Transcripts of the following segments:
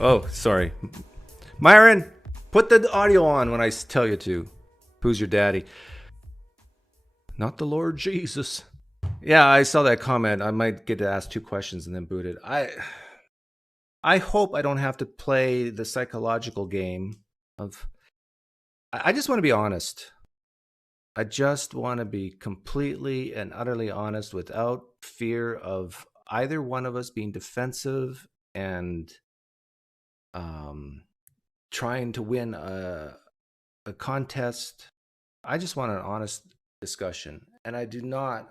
Oh, sorry. Myron, put the audio on when I tell you to. Who's your daddy? Not the Lord Jesus. Yeah, I saw that comment. I might get to ask 2 questions and then boot it. I hope I don't have to play the psychological game of. I just want to be honest. I just want to be completely and utterly honest without fear of either one of us being defensive and trying to win a contest. I just want an honest discussion, and I do not.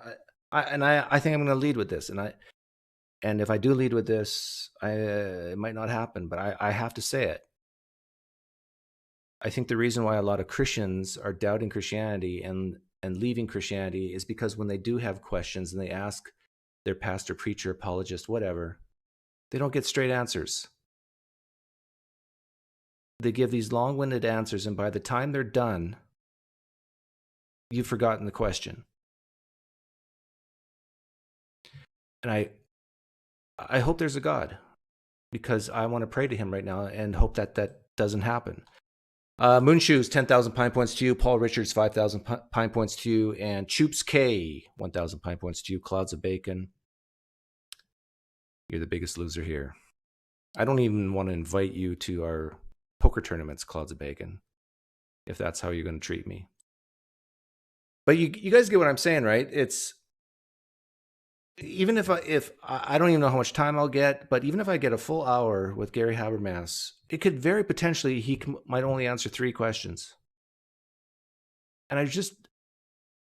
I think I'm going to lead with this, and if I do lead with this, it might not happen, but I have to say it. I think the reason why a lot of Christians are doubting Christianity and leaving Christianity is because when they do have questions and they ask their pastor, preacher, apologist, whatever, they don't get straight answers. They give these long-winded answers, and by the time they're done, you've forgotten the question. And I hope there's a God, because I want to pray to him right now and hope that that doesn't happen. Moonshoes, 10,000 Pine Points to you. Paul Richards, 5,000 Pine Points to you. And Choops K, 1,000 Pine Points to you. Clouds of Bacon. You're the biggest loser here. I don't even want to invite you to our poker tournaments, Clouds of Bacon, if that's how you're going to treat me. But you guys get what I'm saying, right? It's even if I don't even know how much time I'll get, but even if I get a full hour with Gary Habermas, it could very potentially might only answer 3 questions. And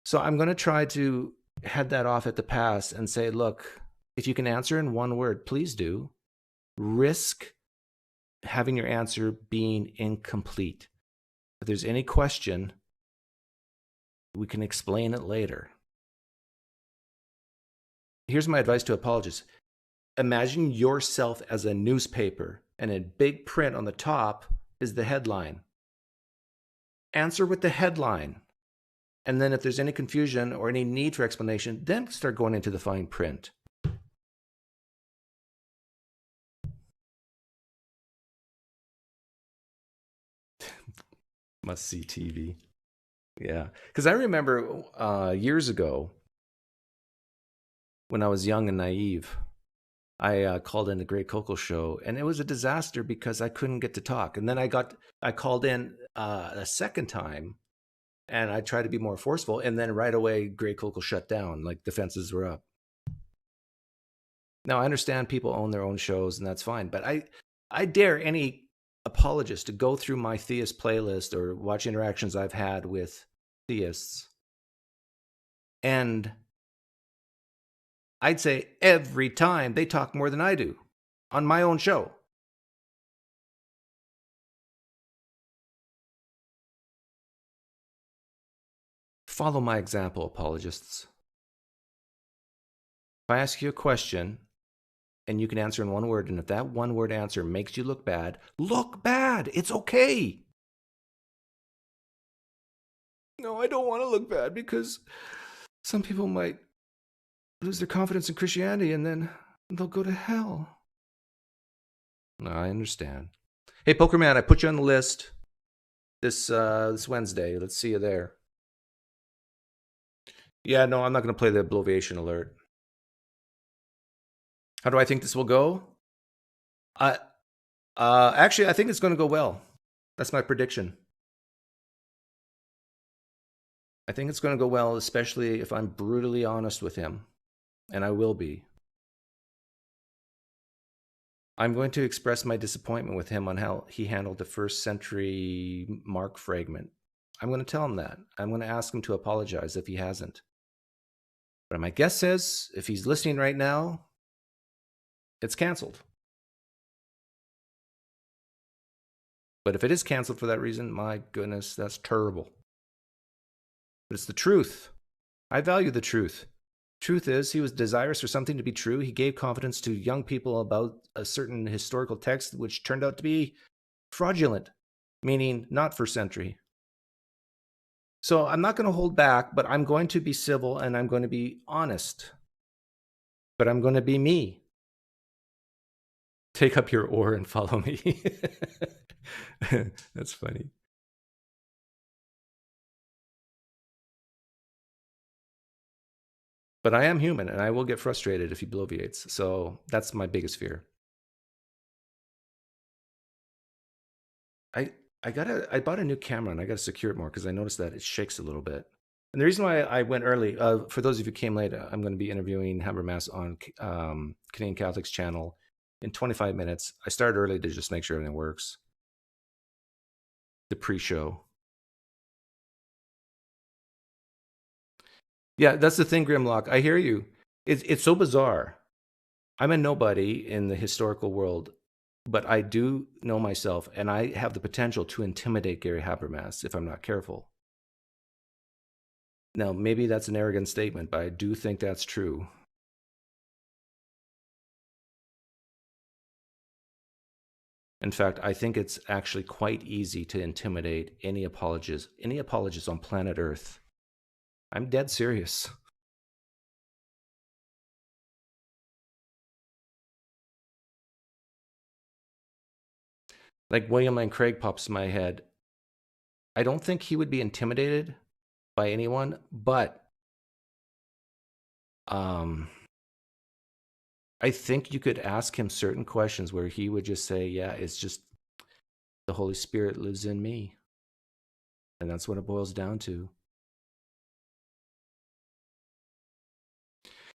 so I'm going to try to head that off at the pass and say, look, if you can answer in 1 word, please do. Risk having your answer being incomplete. If there's any question, we can explain it later. Here's my advice to apologists. Imagine yourself as a newspaper, and in big print on the top is the headline. Answer with the headline. And then if there's any confusion or any need for explanation, then start going into the fine print. Must see TV. Yeah. Because I remember years ago, when I was young and naive, I called in the Great Coco Show, and it was a disaster because I couldn't get to talk. And then I called in a second time, and I tried to be more forceful, and then right away, Great Coco shut down, like defenses were up. Now, I understand people own their own shows, and that's fine, but I dare any apologist to go through my theist playlist or watch interactions I've had with theists, and I'd say every time they talk more than I do on my own show. Follow my example, apologists. If I ask you a question and you can answer in 1 word, and if that 1 word answer makes you look bad, it's okay. No, I don't want to look bad because some people might lose their confidence in Christianity and then they'll go to hell. No, I understand. Hey, Pokerman, I put you on the list this Wednesday. Let's see you there. Yeah, no, I'm not going to play the bloviation alert. How do I think this will go? Actually, I think it's going to go well. That's my prediction. I think it's going to go well, especially if I'm brutally honest with him, and I will be. I'm going to express my disappointment with him on how he handled the 1st century Mark fragment. I'm going to tell him that. I'm going to ask him to apologize if he hasn't. But my guess says, if he's listening right now, it's canceled. But if it is canceled for that reason, my goodness, that's terrible. But it's the truth. I value the truth. Truth is, he was desirous for something to be true. He gave confidence to young people about a certain historical text, which turned out to be fraudulent, meaning not 1st century. So I'm not going to hold back, but I'm going to be civil and I'm going to be honest. But I'm going to be me. Take up your oar and follow me. That's funny. But I am human, and I will get frustrated if he bloviates. So that's my biggest fear. I bought a new camera, and I gotta secure it more because I noticed that it shakes a little bit. And the reason why I went early, for those of you who came late, I'm going to be interviewing Habermas on Canadian Catholic's channel in 25 minutes. I started early to just make sure everything works. The pre-show. Yeah, that's the thing, Grimlock. I hear you. It's so bizarre. I'm a nobody in the historical world, but I do know myself, and I have the potential to intimidate Gary Habermas if I'm not careful. Now, maybe that's an arrogant statement, but I do think that's true. In fact, I think it's actually quite easy to intimidate any apologist on planet Earth. I'm dead serious. Like William Lane Craig pops in my head. I don't think he would be intimidated by anyone, but I think you could ask him certain questions where he would just say, yeah, it's just the Holy Spirit lives in me. And that's what it boils down to.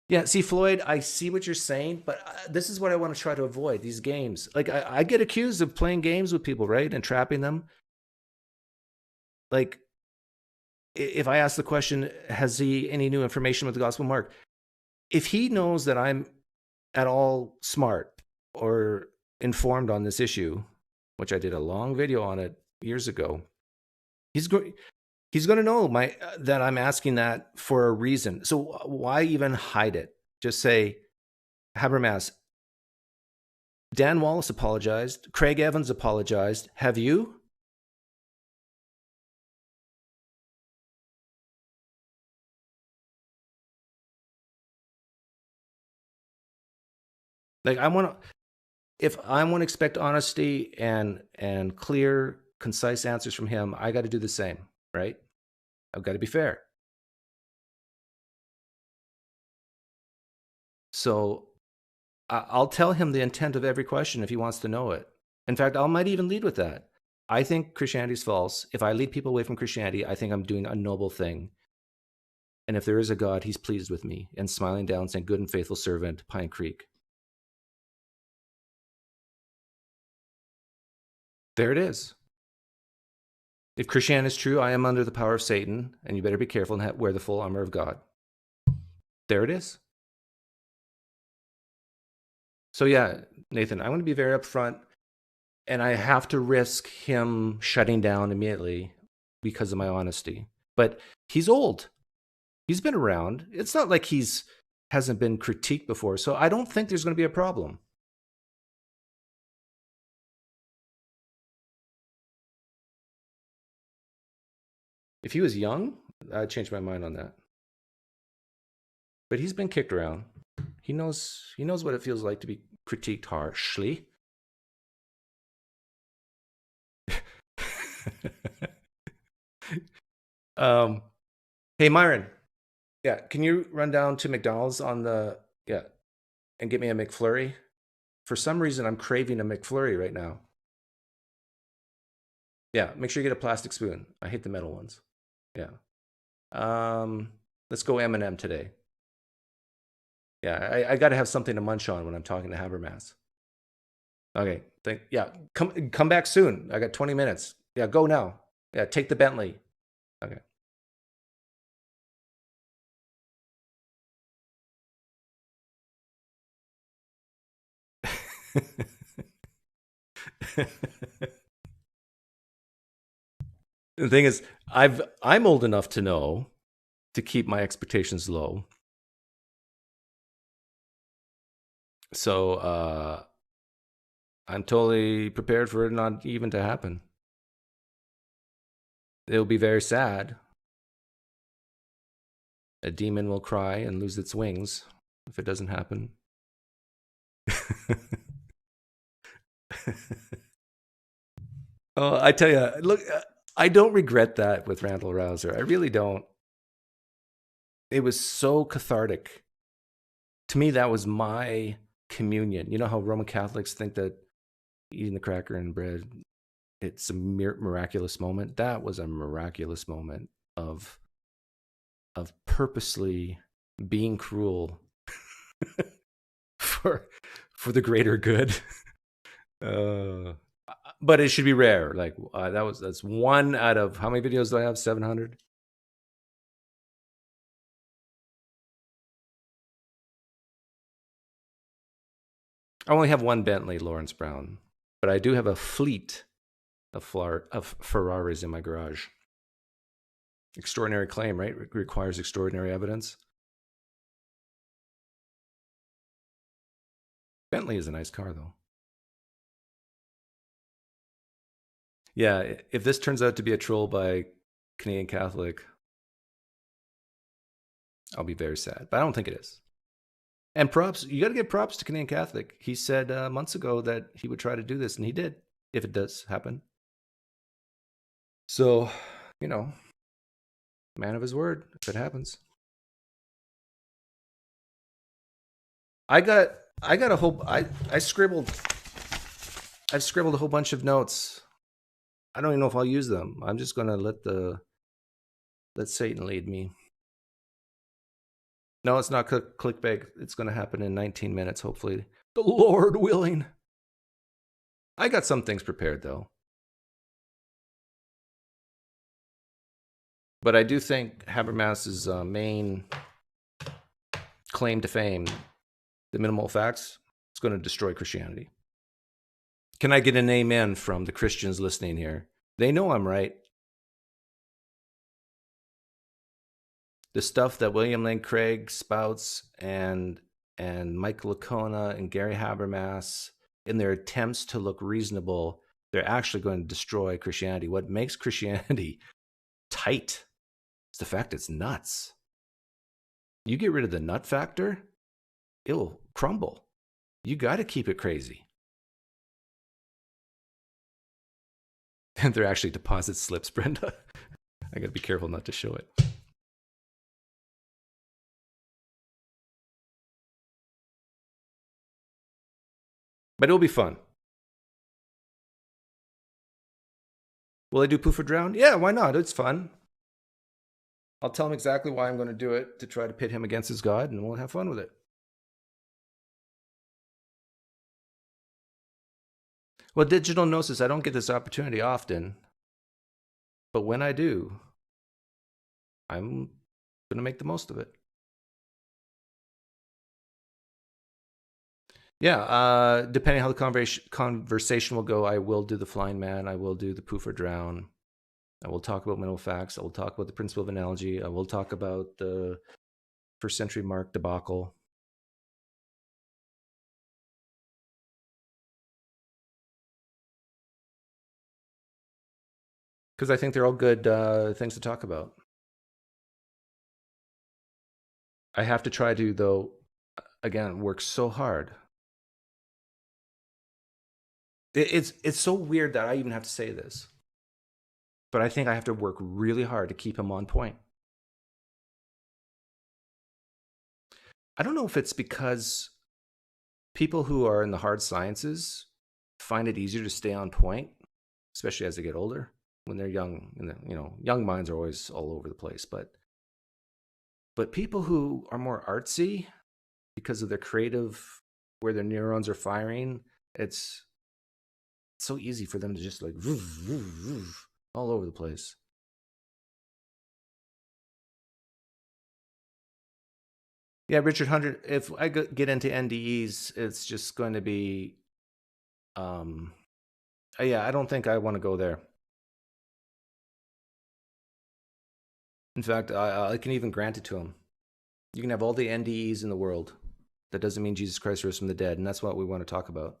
Yeah, see, Floyd, I see what you're saying, but this is what I want to try to avoid, these games. Like, I get accused of playing games with people, right? And trapping them. Like, if I ask the question, has he any new information with the Gospel of Mark? If he knows that I'm at all smart or informed on this issue, which I did a long video on it years ago, he's going to know that I'm asking that for a reason. So why even hide it? Just say, Habermas, Dan Wallace apologized. Craig Evans apologized. Have you? Like, if I want to expect honesty and clear, concise answers from him, I got to do the same, right? I've got to be fair. So I'll tell him the intent of every question if he wants to know it. In fact, I might even lead with that. I think Christianity is false. If I lead people away from Christianity, I think I'm doing a noble thing. And if there is a God, he's pleased with me and smiling down saying, good and faithful servant, PineCreek. There it is. If Christianity is true, I am under the power of Satan, and you better be careful and wear the full armor of God. There it is. So yeah, Nathan, I want to be very upfront, and I have to risk him shutting down immediately because of my honesty. But he's old. He's been around. It's not like hasn't been critiqued before, so I don't think there's going to be a problem. If he was young, I'd change my mind on that. But he's been kicked around. He knows what it feels like to be critiqued harshly. Hey, Myron. Yeah, can you run down to McDonald's and get me a McFlurry? For some reason, I'm craving a McFlurry right now. Yeah, make sure you get a plastic spoon. I hate the metal ones. Yeah. Let's go M&M today. Yeah, I got to have something to munch on when I'm talking to Habermas. Okay, come back soon. I got 20 minutes. Yeah, go now. Yeah, take the Bentley. Okay. The thing is, I'm old enough to know to keep my expectations low. So I'm totally prepared for it not even to happen. It'll be very sad. A demon will cry and lose its wings if it doesn't happen. Oh, I tell you, look, I don't regret that with Randall Rouser. I really don't. It was so cathartic. To me, that was my communion. You know how Roman Catholics think that eating the cracker and bread, it's a miraculous moment? That was a miraculous moment of purposely being cruel for the greater good. But it should be rare. Like that's one out of how many videos do I have? 700. I only have one Bentley Lawrence Brown, but I do have a fleet of Ferraris in my garage. Extraordinary claim, right? Requires extraordinary evidence. Bentley is a nice car, though. Yeah, if this turns out to be a troll by Canadian Catholic, I'll be very sad. But I don't think it is. And props, you got to give props to Canadian Catholic. He said months ago that he would try to do this, and he did, if it does happen. So, you know, man of his word, if it happens. I scribbled a whole bunch of notes. I don't even know if I'll use them. I'm just going to let Satan lead me. No, it's not clickbait. It's going to happen in 19 minutes, hopefully. The Lord willing. I got some things prepared, though. But I do think Habermas's main claim to fame, the minimal facts, is going to destroy Christianity. Can I get an amen from the Christians listening here? They know I'm right. The stuff that William Lane Craig spouts and Mike Licona and Gary Habermas, in their attempts to look reasonable, they're actually going to destroy Christianity. What makes Christianity tight is the fact it's nuts. You get rid of the nut factor, it'll crumble. You got to keep it crazy. And they're actually deposit slips, Brenda. I got to be careful not to show it. But it'll be fun. Will I do Poof or Drown? Yeah, why not? It's fun. I'll tell him exactly why I'm going to do it, to try to pit him against his God, and we'll have fun with it. Well, digital gnosis, I don't get this opportunity often. But when I do, I'm going to make the most of it. Yeah, depending how the conversation will go, I will do the Flying Man. I will do the Poof or Drown. I will talk about minimal facts. I will talk about the principle of analogy. I will talk about the first century Mark debacle. Because I think they're all good things to talk about. I have to try to, though, again, work so hard. It's so weird that I even have to say this. But I think I have to work really hard to keep him on point. I don't know if it's because people who are in the hard sciences find it easier to stay on point, especially as they get older. When they're young, young minds are always all over the place. But people who are more artsy, because of their creative, where their neurons are firing, it's so easy for them to just like all over the place. Yeah, Richard Hunter, if I get into NDEs, it's just going to be, yeah, I don't think I want to go there. In fact, I can even grant it to him. You can have all the NDEs in the world. That doesn't mean Jesus Christ rose from the dead, and that's what we want to talk about.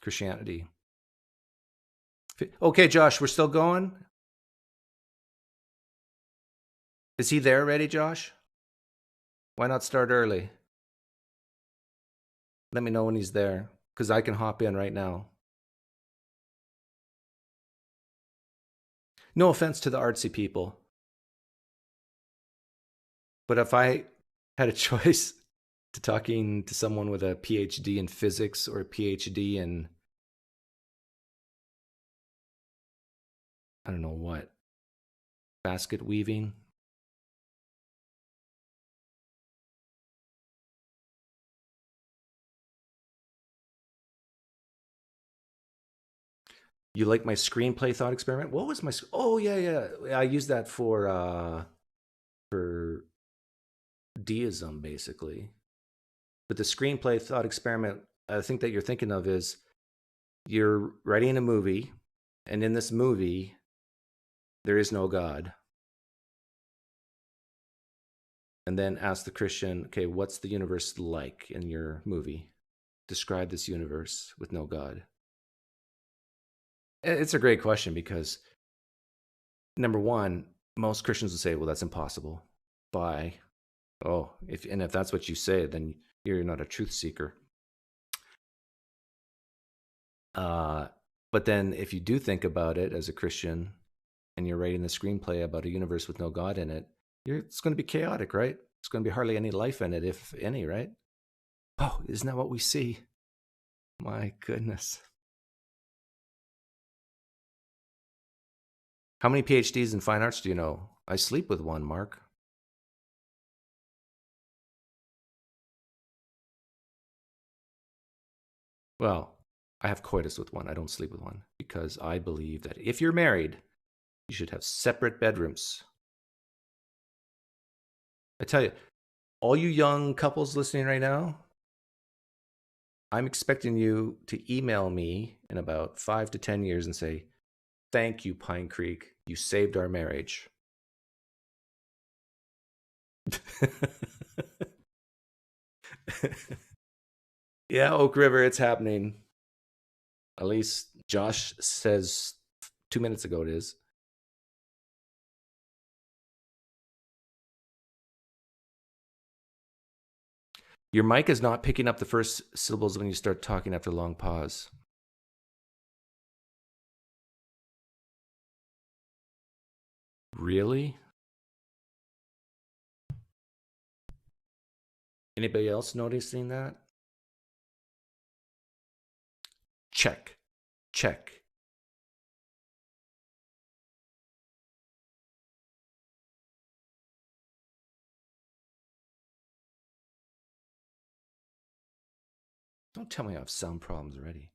Christianity. Okay, Josh, we're still going? Is he there already, Josh? Why not start early? Let me know when he's there, because I can hop in right now. No offense to the artsy people, but if I had a choice to talking to someone with a PhD in physics or a PhD in, I don't know what, basket weaving. You like my screenplay thought experiment? What was my? Oh yeah. I used that for deism basically. But the screenplay thought experiment I think that you're thinking of is you're writing a movie, and in this movie there is no God. And then ask the Christian, okay, what's the universe like in your movie? Describe this universe with no God. It's a great question because number one, most Christians would say, well, that's impossible. Bye. Oh, if that's what you say, then you're not a truth seeker. But then if you do think about it as a Christian and you're writing the screenplay about a universe with no God in it, it's going to be chaotic, right? It's going to be hardly any life in it, if any, right? Oh, isn't that what we see? My goodness. How many PhDs in fine arts do you know? I sleep with one, Mark. Well, I have coitus with one. I don't sleep with one because I believe that if you're married, you should have separate bedrooms. I tell you, all you young couples listening right now, I'm expecting you to email me in about 5 to 10 years and say, thank you, PineCreek. You saved our marriage. Yeah, Oak River, it's happening. At least Josh says 2 minutes ago it is. Your mic is not picking up the first syllables when you start talking after a long pause. Really? Anybody else noticing that? Check. Check. Don't tell me I have sound problems already.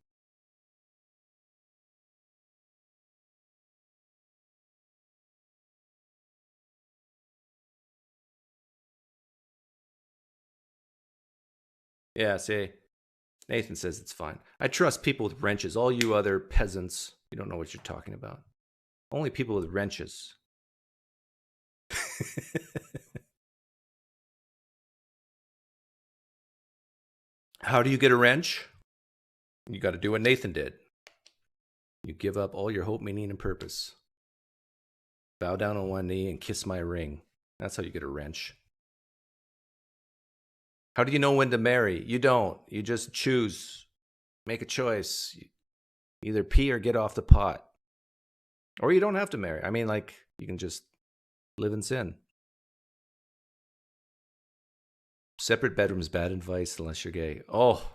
Yeah, see, Nathan says it's fine. I trust people with wrenches. All you other peasants, you don't know what you're talking about. Only people with wrenches. How do you get a wrench? You got to do what Nathan did. You give up all your hope, meaning, and purpose. Bow down on one knee and kiss my ring. That's how you get a wrench. How do you know when to marry? You don't. You just choose. Make a choice. Either pee or get off the pot. Or you don't have to marry. I mean, like, you can just live in sin. Separate bedrooms, bad advice unless you're gay. Oh,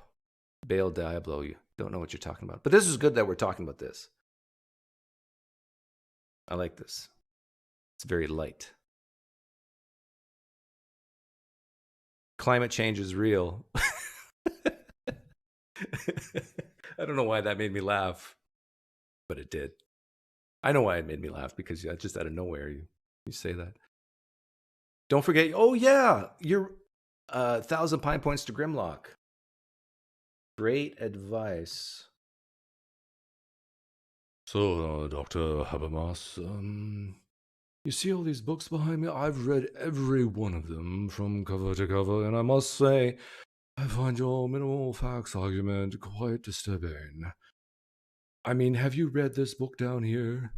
Bail Diablo, you don't know what you're talking about. But this is good that we're talking about this. I like this. It's very light. Climate change is real. I don't know why that made me laugh, but it did. I know why it made me laugh because just out of nowhere you say that. Don't forget. Oh yeah, you're 1,000 pine points to Grimlock. Great advice. So, Dr. Habermas, you see all these books behind me? I've read every one of them from cover to cover, and I must say, I find your minimal facts argument quite disturbing. I mean, have you read this book down here?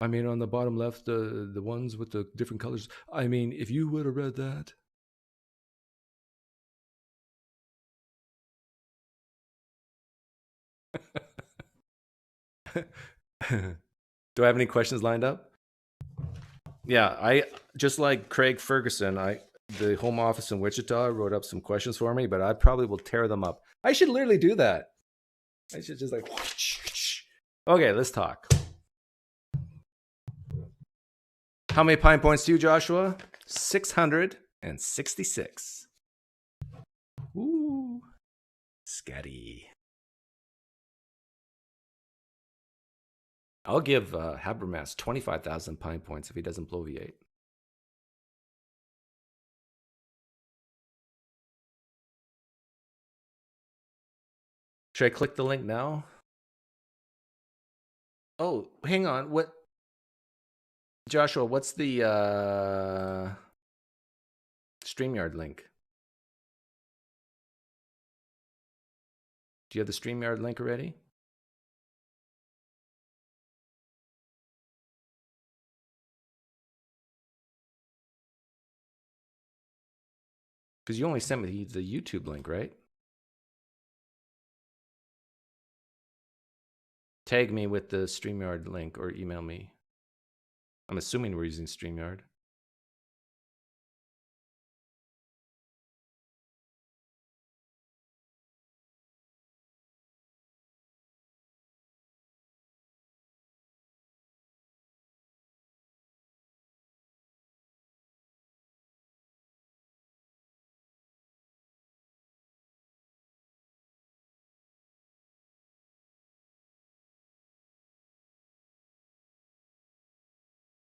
I mean, on the bottom left, the ones with the different colors. I mean, if you would have read that. Do I have any questions lined up? Yeah, I just like Craig Ferguson, the home office in Wichita wrote up some questions for me, but I probably will tear them up. I should literally do that. I should just like, okay, let's talk. How many pine points do you, Joshua? 666. Ooh, scatty. I'll give Habermas 25,000 pine points if he doesn't bloviate. Should I click the link now? Oh, hang on. What, Joshua, what's the StreamYard link? Do you have the StreamYard link already? Because you only sent me the YouTube link, right? Tag me with the StreamYard link or email me. I'm assuming we're using StreamYard.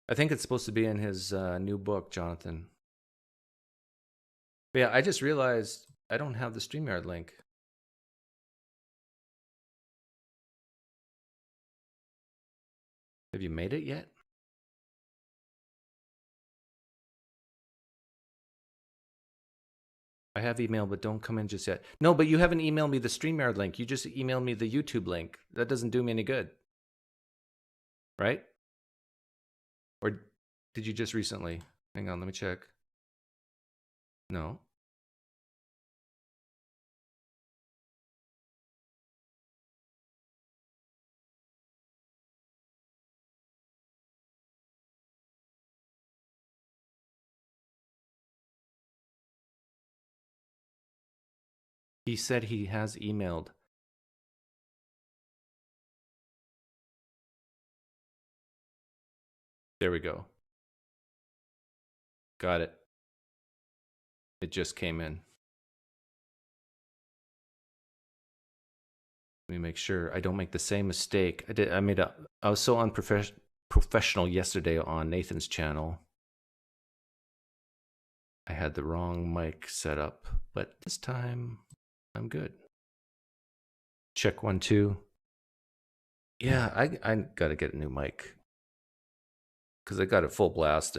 I think it's supposed to be in his new book, Jonathan. But yeah, I just realized I don't have the StreamYard link. Have you made it yet? I have email, but don't come in just yet. No, but you haven't emailed me the StreamYard link. You just emailed me the YouTube link. That doesn't do me any good. Right? Or did you just recently? Hang on, let me check. No. He said he has emailed. There we go. Got it. It just came in. Let me make sure I don't make the same mistake. I was so unprofessional yesterday on Nathan's channel. I had the wrong mic set up, but this time I'm good. Check 1 2. Yeah, I gotta get a new mic because I got it full blast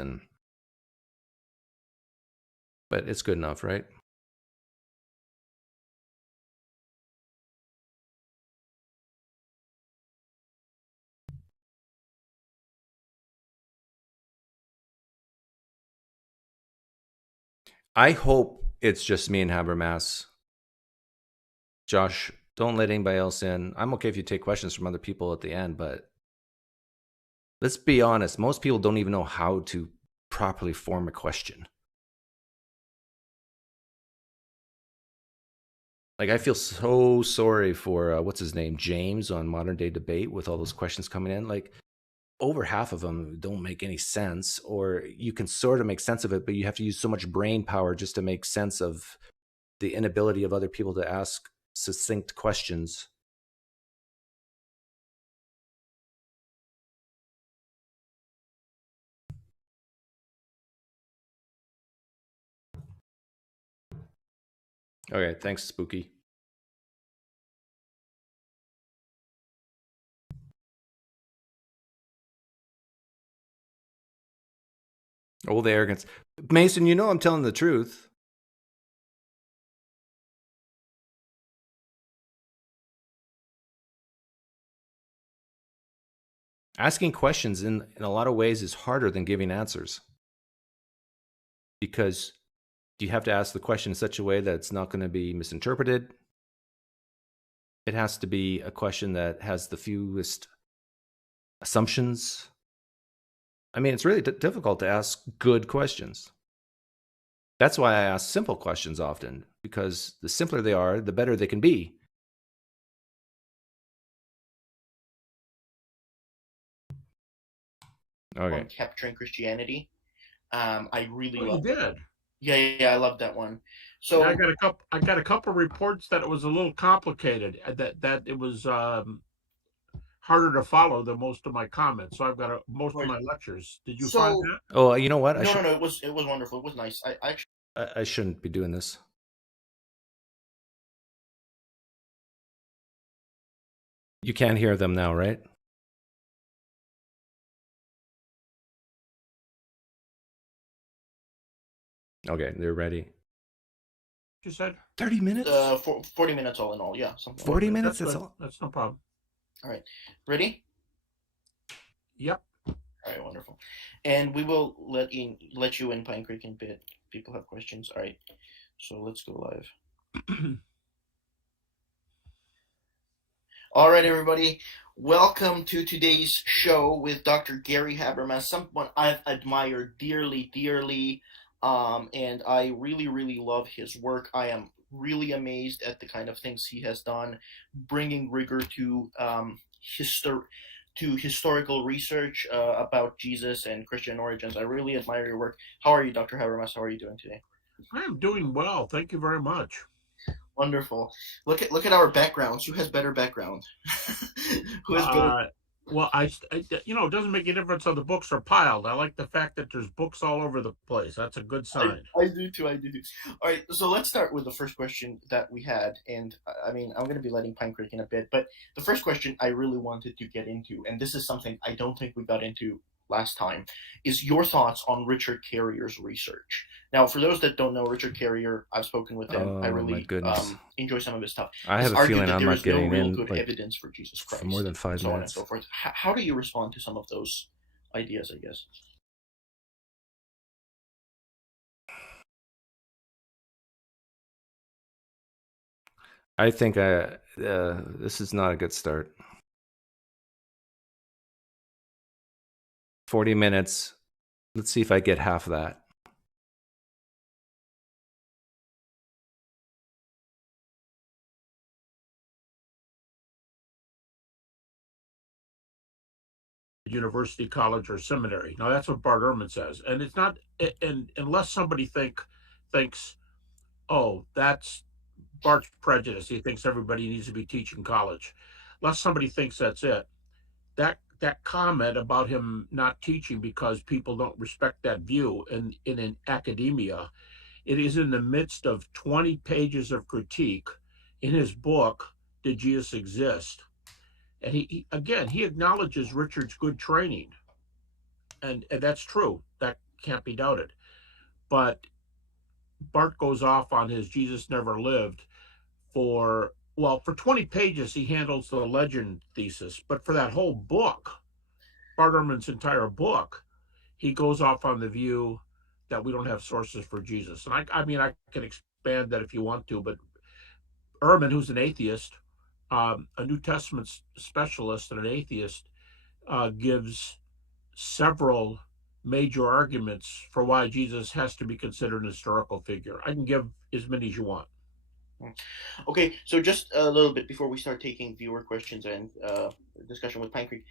but it's good enough, right? I hope it's just me and Habermas. Josh, don't let anybody else in. I'm okay if you take questions from other people at the end, but let's be honest. Most people don't even know how to properly form a question. Like, I feel so sorry for, what's his name, James on Modern Day Debate with all those questions coming in. Like, over half of them don't make any sense, or you can sort of make sense of it, but you have to use so much brain power just to make sense of the inability of other people to ask succinct questions. Okay, thanks, Spooky. Oh, the arrogance. Mason, you know I'm telling the truth. Asking questions in a lot of ways is harder than giving answers, because you have to ask the question in such a way that it's not going to be misinterpreted. It has to be a question that has the fewest assumptions. I mean, it's really difficult to ask good questions. That's why I ask simple questions often, because the simpler they are, the better they can be. Okay. On capturing Christianity. I really Oh, you loved it. did? Yeah, I love that one. Yeah, So I got a couple reports that it was a little complicated, that it was harder to follow than most of my comments. So I've got most of right. my lectures. Did you find So that? Oh, you know what? no, it was wonderful. It was nice. I actually I shouldn't be doing this. You can't hear them now, right? Okay, they're ready. You said 30 minutes? 40 minutes all in all. Yeah, something like 40 that. minutes? that's That's good. all? That's no problem. All right, ready? Yep. All right, wonderful. And we will let you in PineCreek in a bit. People have questions. All right, so let's go live. All right, everybody. Welcome to today's show with Dr. Gary Habermas, someone I've admired dearly, dearly, and I really, really love his work. I am really amazed at the kind of things he has done, bringing rigor to historical research about Jesus and Christian origins. I really admire your work. How are you, Dr. Habermas? How are you doing today? I am doing well. Thank you very much. Wonderful. Look at our backgrounds. Who has better background? Who has better? Uh, well, it doesn't make a difference how the books are piled. I like the fact that there's books all over the place. That's a good sign. I do too. I do too. All right. So let's start with the first question that we had, and I mean I'm going to be letting PineCreek in a bit, but the first question I really wanted to get into, and this is something I don't think we got into last time, is your thoughts on Richard Carrier's research. Now, for those that don't know Richard Carrier, I've spoken with him. I Oh, my really goodness. enjoy some of his stuff. I He's have a argued feeling that I'm there not is no getting real in good like evidence for Jesus for more Christ, than 5 so on and minutes. so forth. How do you respond to some of those ideas? I guess. I think this is not a good start. 40 minutes. Let's see if I get half of that. University, college, or seminary. Now that's what Bart Ehrman says, and it's not. And unless somebody thinks, oh, that's Bart's prejudice. He thinks everybody needs to be teaching college. Unless somebody thinks that's it. That comment about him not teaching because people don't respect that view in an academia, it is in the midst of 20 pages of critique in his book, Did Jesus Exist? And he acknowledges Richard's good training, and that's true. That can't be doubted. But Bart goes off on his Jesus never lived for 20 pages he handles the legend thesis, but for that whole book, Bart Ehrman's entire book, he goes off on the view that we don't have sources for Jesus. And I mean, I can expand that if you want to, but Ehrman, who's an atheist, a New Testament specialist and an atheist, gives several major arguments for why Jesus has to be considered an historical figure. I can give as many as you want. Okay, so just a little bit before we start taking viewer questions and discussion with PineCreek,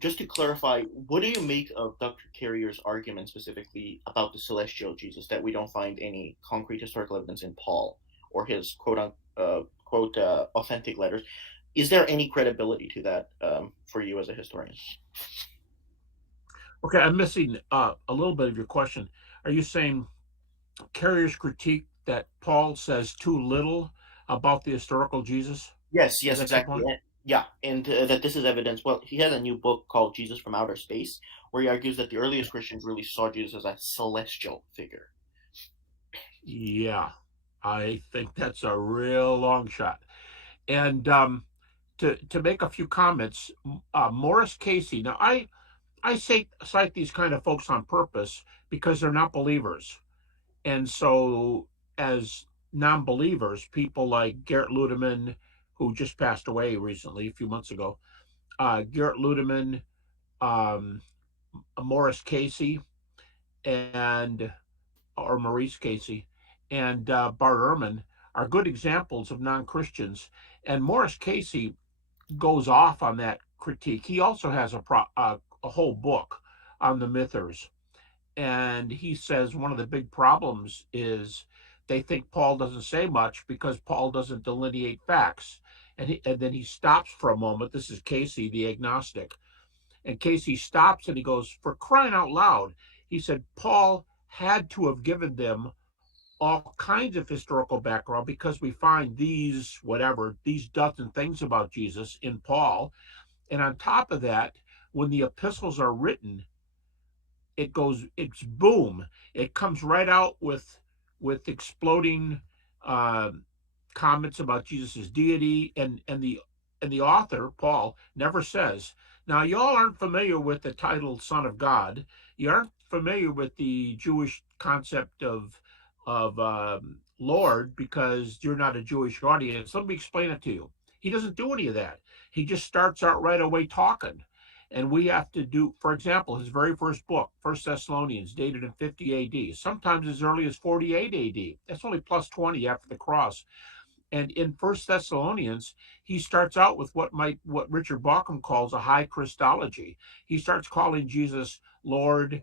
just to clarify, what do you make of Dr. Carrier's argument specifically about the celestial Jesus that we don't find any concrete historical evidence in Paul or his quote authentic letters? Is there any credibility to that for you as a historian? Okay, I'm missing a little bit of your question. Are you saying Carrier's critique that Paul says too little about the historical Jesus? Yes, Is yes, that your exactly. point? Yeah, and that this is evidence. Well, he has a new book called Jesus from Outer Space, where he argues that the earliest Christians really saw Jesus as a celestial figure. Yeah, I think that's a real long shot. And to make a few comments, Morris Casey. Now, cite these kind of folks on purpose because they're not believers, and so as non-believers, people like Garrett Ludeman, who just passed away recently, a few months ago, Garrett Ludeman, um, Morris Casey and or Maurice Casey and Bart Ehrman are good examples of non-Christians. And Morris Casey goes off on that critique. He also has a whole book on the mythers. And he says one of the big problems is they think Paul doesn't say much because Paul doesn't delineate facts. And then he stops for a moment. This is Casey, the agnostic. And Casey stops and he goes, for crying out loud, he said, Paul had to have given them all kinds of historical background because we find these, whatever, these dozen things about Jesus in Paul. And on top of that, when the epistles are written, it's boom. It comes right out with exploding uh, comments about Jesus's deity, and the author Paul never says. Now, y'all aren't familiar with the title Son of God. You aren't familiar with the Jewish concept of Lord because you're not a Jewish audience. Let me explain it to you. He doesn't do any of that. He just starts out right away talking. And we have to do, for example, his very first book, First Thessalonians, dated in 50 AD, sometimes as early as 48 AD. That's only plus 20 after the cross. And in First Thessalonians, he starts out with what Richard Bauckham calls a high Christology. He starts calling Jesus Lord,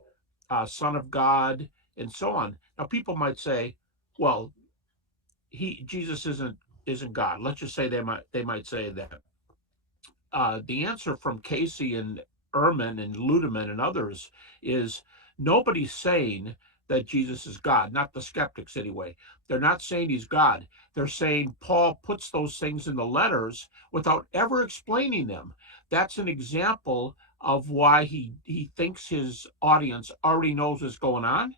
Son of God, and so on. Now, people might say, "Well, Jesus isn't God." Let's just say they might say that. The answer from Casey and Ehrman and Ludeman and others is nobody's saying that Jesus is God, not the skeptics anyway. They're not saying he's God. They're saying Paul puts those things in the letters without ever explaining them. That's an example of why he thinks his audience already knows what's going on.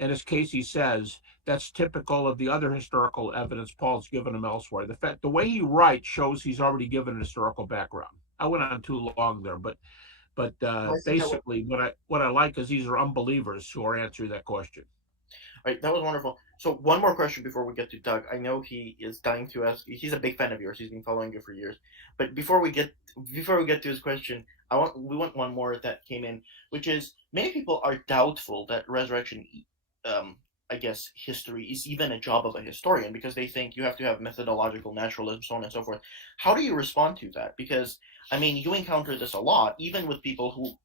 And as Casey says, that's typical of the other historical evidence Paul's given them elsewhere. The way he writes shows he's already given a historical background. I went on too long there, but basically, what I like is these are unbelievers who are answering that question. Right, that was wonderful. So one more question before we get to Doug. I know he is dying to ask. He's a big fan of yours. He's been following you for years. But before we get to his question, we want one more that came in, which is many people are doubtful that resurrection, I guess, history is even a job of a historian because they think you have to have methodological naturalism, so on and so forth. How do you respond to that? Because I mean, you encounter this a lot, even with people who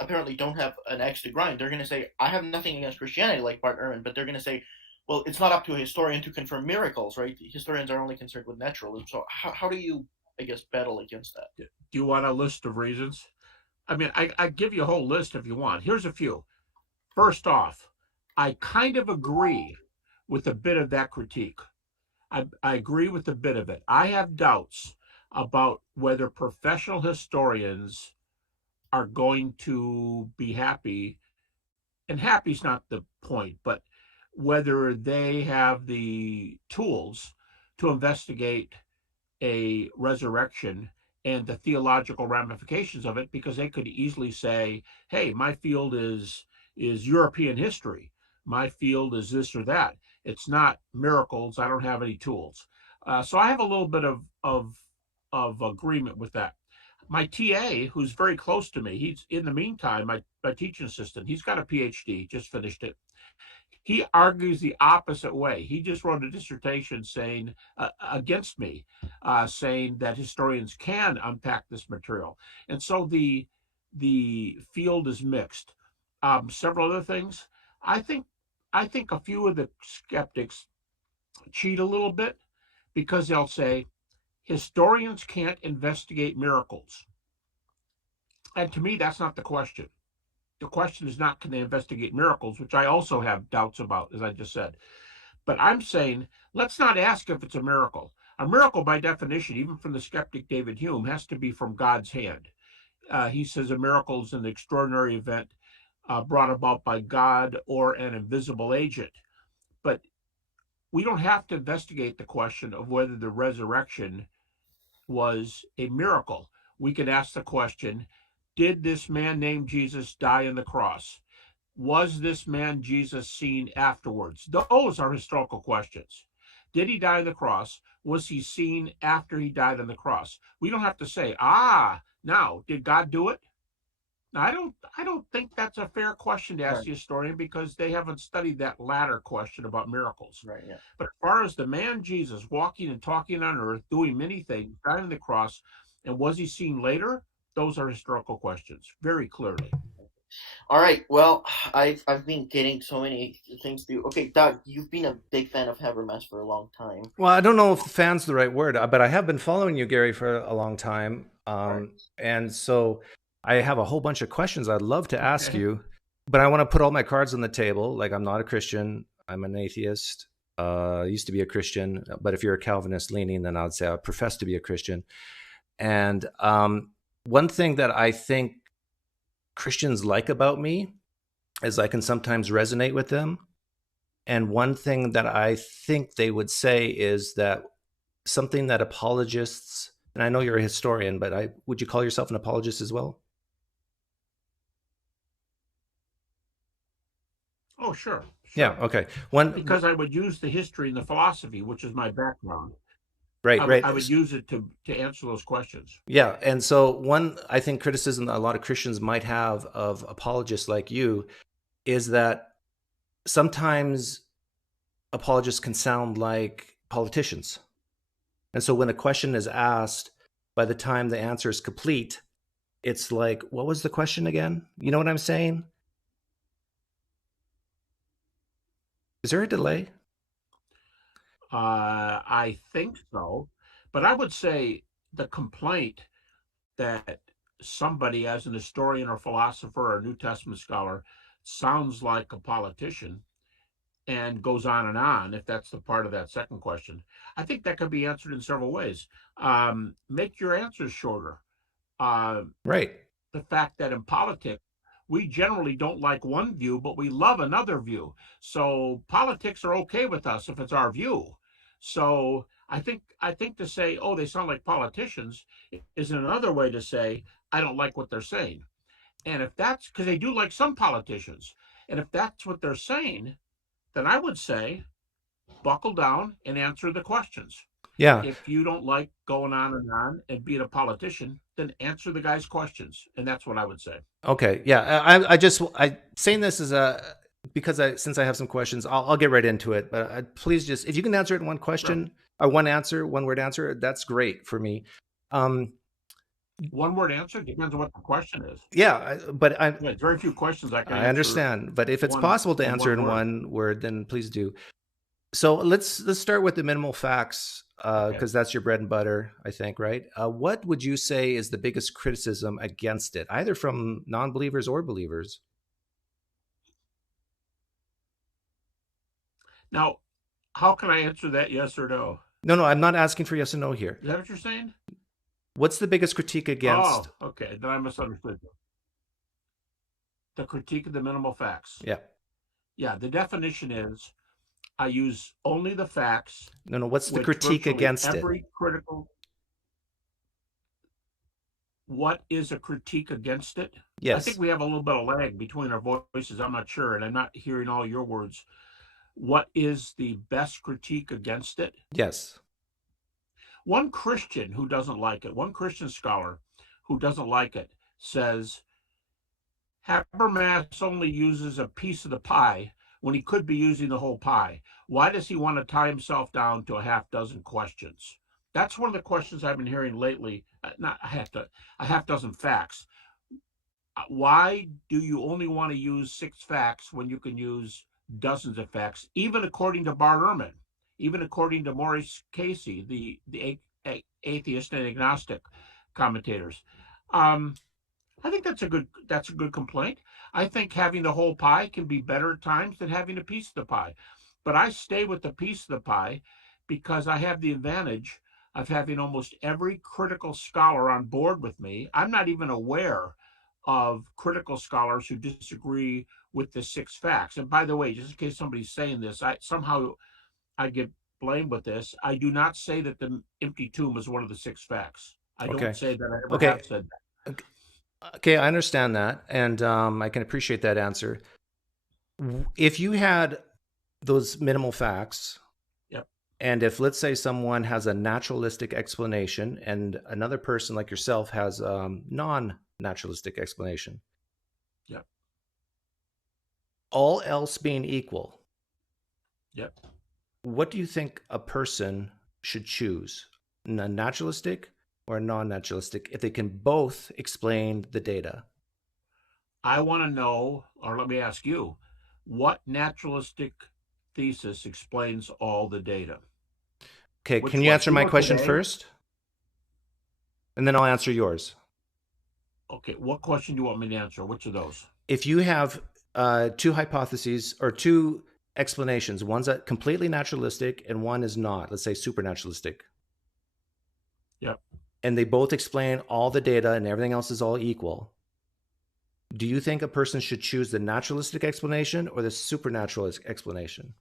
apparently don't have an axe to grind. They're going to say, I have nothing against Christianity, like Bart Ehrman, but they're going to say, well, it's not up to a historian to confirm miracles, right? Historians are only concerned with naturalism. So how do you, I guess, battle against that? Do you want a list of reasons? I mean, I give you a whole list if you want. Here's a few. First off, I kind of agree with a bit of that critique. I agree with a bit of it. I have doubts about whether professional historians are going to be happy, and happy's not the point, but whether they have the tools to investigate a resurrection and the theological ramifications of it, because they could easily say, hey, my field is European history. My field is this or that. It's not miracles. I don't have any tools. So I have a little bit of agreement with that. My TA, who's very close to me, he's in the meantime, my teaching assistant, he's got a PhD, just finished it. He argues the opposite way. He just wrote a dissertation saying against me, saying that historians can unpack this material, and so the field is mixed. Several other things. I think a few of the skeptics cheat a little bit because they'll say historians can't investigate miracles, and to me, that's not the question. The question is not can they investigate miracles, which I also have doubts about, as I just said. But I'm saying let's not ask if it's a miracle. A miracle, by definition, even from the skeptic David Hume, has to be from God's hand. He says a miracle is an extraordinary event brought about by God or an invisible agent. But we don't have to investigate the question of whether the resurrection was a miracle. We can ask the question, did this man named Jesus die on the cross? Was this man Jesus seen afterwards? Those are historical questions. Did he die on the cross? Was he seen after he died on the cross? We don't have to say, now, did God do it? Now, I don't think that's a fair question to ask Right. the historian because they haven't studied that latter question about miracles. Right. Yeah. But as far as the man Jesus walking and talking on earth, doing many things, dying on the cross, and was he seen later? Those are historical questions, very clearly. All right. Well, I've been getting so many things to do. Okay, Doug, you've been a big fan of Habermas for a long time. Well, I don't know if fan's the right word, but I have been following you, Gary, for a long time. Right. And so I have a whole bunch of questions I'd love to ask Okay. you, but I want to put all my cards on the table. Like, I'm not a Christian, I'm an atheist. I used to be a Christian, but if you're a Calvinist leaning, then I would say I profess to be a Christian. And one thing that I think Christians like about me is I can sometimes resonate with them. And one thing that I think they would say is that something that apologists, and I know you're a historian, but would you call yourself an apologist as well? Oh, sure. Yeah. Okay. Because I would use the history and the philosophy, which is my background. Right. I would use it to answer those questions. Yeah. And so one, I think, criticism that a lot of Christians might have of apologists like you is that sometimes apologists can sound like politicians. And so when a question is asked, by the time the answer is complete, it's like, what was the question again? You know what I'm saying? Is there a delay? I think so. But I would say the complaint that somebody, as an historian or philosopher or New Testament scholar, sounds like a politician and goes on, if that's the part of that second question, I think that could be answered in several ways. Make your answers shorter. Right. The fact that in politics, we generally don't like one view, but we love another view. So politics are okay with us if it's our view. So I think to say, oh, they sound like politicians is another way to say, I don't like what they're saying. And if that's because they do like some politicians, and if that's what they're saying, then I would say, buckle down and answer the questions. Yeah. If you don't like going on and being a politician, then answer the guy's questions. And that's what I would say. Okay. Yeah. I saying this is because since I have some questions, I'll get right into it. But please just, if you can answer it in one question or one answer, one word answer, that's great for me. One word answer depends on what the question is. Yeah, but very few questions I can answer. I understand, but if it's possible to answer in one word, then please do. So let's start with the minimal facts, because that's your bread and butter, I think, right? What would you say is the biggest criticism against it, either from non-believers or believers? Now, how can I answer that yes or no? No, I'm not asking for yes or no here. Is that what you're saying? What's the biggest critique against? Oh, okay. Then I misunderstood you. The critique of the minimal facts. Yeah. Yeah, the definition is I use only the facts. No, what's the critique against every critical. What is a critique against it? Yes. I think we have a little bit of lag between our voices. I'm not sure, and I'm not hearing all your words. What is the best critique against it? Yes. One Christian who doesn't like it, one Christian scholar who doesn't like it, says Habermas only uses a piece of the pie when he could be using the whole pie. Why does he want to tie himself down to a half dozen questions? That's one of the questions I've been hearing lately. Not a half dozen facts. Why do you only want to use 6 facts when you can use dozens of facts? Even according to Bart Ehrman, even according to Maurice Casey, the atheist and agnostic commentators. I think that's a good complaint. I think having the whole pie can be better at times than having a piece of the pie. But I stay with the piece of the pie because I have the advantage of having almost every critical scholar on board with me. I'm not even aware of critical scholars who disagree with the 6 facts. And by the way, just in case somebody's saying this, I get blamed with this. I do not say that the empty tomb is one of the 6 facts. I don't say that. I ever have said that. Okay, I understand that, and I can appreciate that answer. If you had those minimal facts, yep, and if, let's say, someone has a naturalistic explanation and another person like yourself has non-naturalistic explanation, Yep. All else being equal, Yep. what do you think a person should choose? A naturalistic or a non-naturalistic, if they can both explain the data? I want to know, or let me ask you, what naturalistic thesis explains all the data? Okay, can Which you one? answer my question Today? first? And then I'll answer yours. Okay, what question do you want me to answer? Which of those? If you have two hypotheses or two explanations, one's completely naturalistic and one is not, let's say supernaturalistic, Yep. and they both explain all the data and everything else is all equal, do you think a person should choose the naturalistic explanation or the supernatural explanation?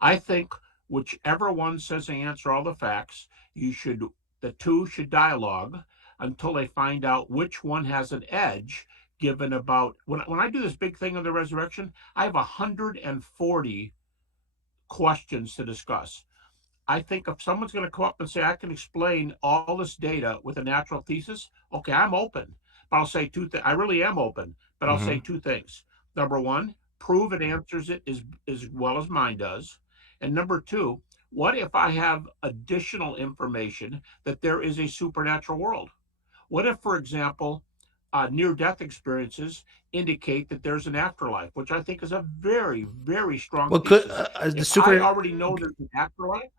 I think whichever one says they answer all the facts, the two should dialogue until they find out which one has an edge. Given about when I do this big thing of the resurrection, I have 140 questions to discuss. I think if someone's going to come up and say, I can explain all this data with a natural thesis, okay, I'm open. But I'll say two things. I really am open, but I'll say two things. Number one, prove it answers it as well as mine does. And number two, what if I have additional information that there is a supernatural world? What if, for example, near death experiences indicate that there's an afterlife, which I think is a very, very strong Well, thesis. the If I super, already know there's an afterlife,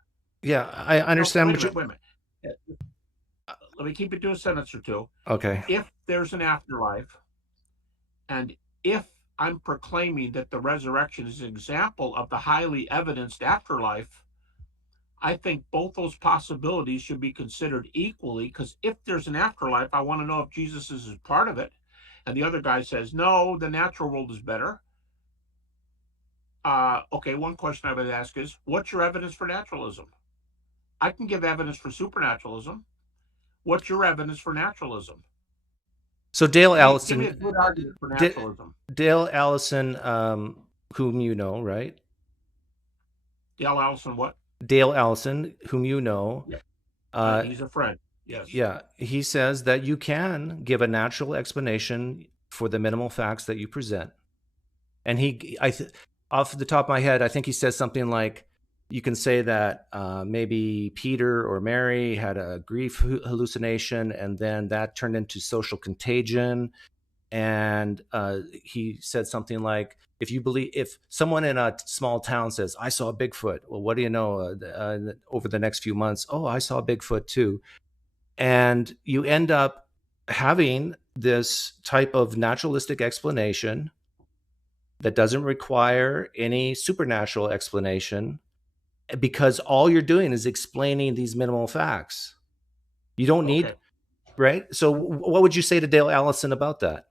yeah, I no, understand wait a what minute, wait a minute. Let me keep it to a sentence or two. okay. If there's an afterlife, and if I'm proclaiming that the resurrection is an example of the highly evidenced afterlife, I think both those possibilities should be considered equally, because if there's an afterlife, I want to know if Jesus is part of it. And the other guy says, no, the natural world is better. Okay, one question I would ask is, what's your evidence for naturalism? I can give evidence for supernaturalism. What's your evidence for naturalism? So Dale Give me a Allison, good argument for naturalism. Dale Allison, whom you know, right? Dale Allison, what? Dale Allison, whom you know, Yeah. He's a friend. Yes. yeah, he says that you can give a natural explanation for the minimal facts that you present. And off the top of my head, I think he says something like, you can say that maybe Peter or Mary had a grief hallucination, and then that turned into social contagion. And he said something like, if someone in a small town says, I saw a Bigfoot, well, what do you know? Over the next few months, oh, I saw a Bigfoot too. And you end up having this type of naturalistic explanation that doesn't require any supernatural explanation, because all you're doing is explaining these minimal facts. You don't need, Okay. right? So what would you say to Dale Allison about that?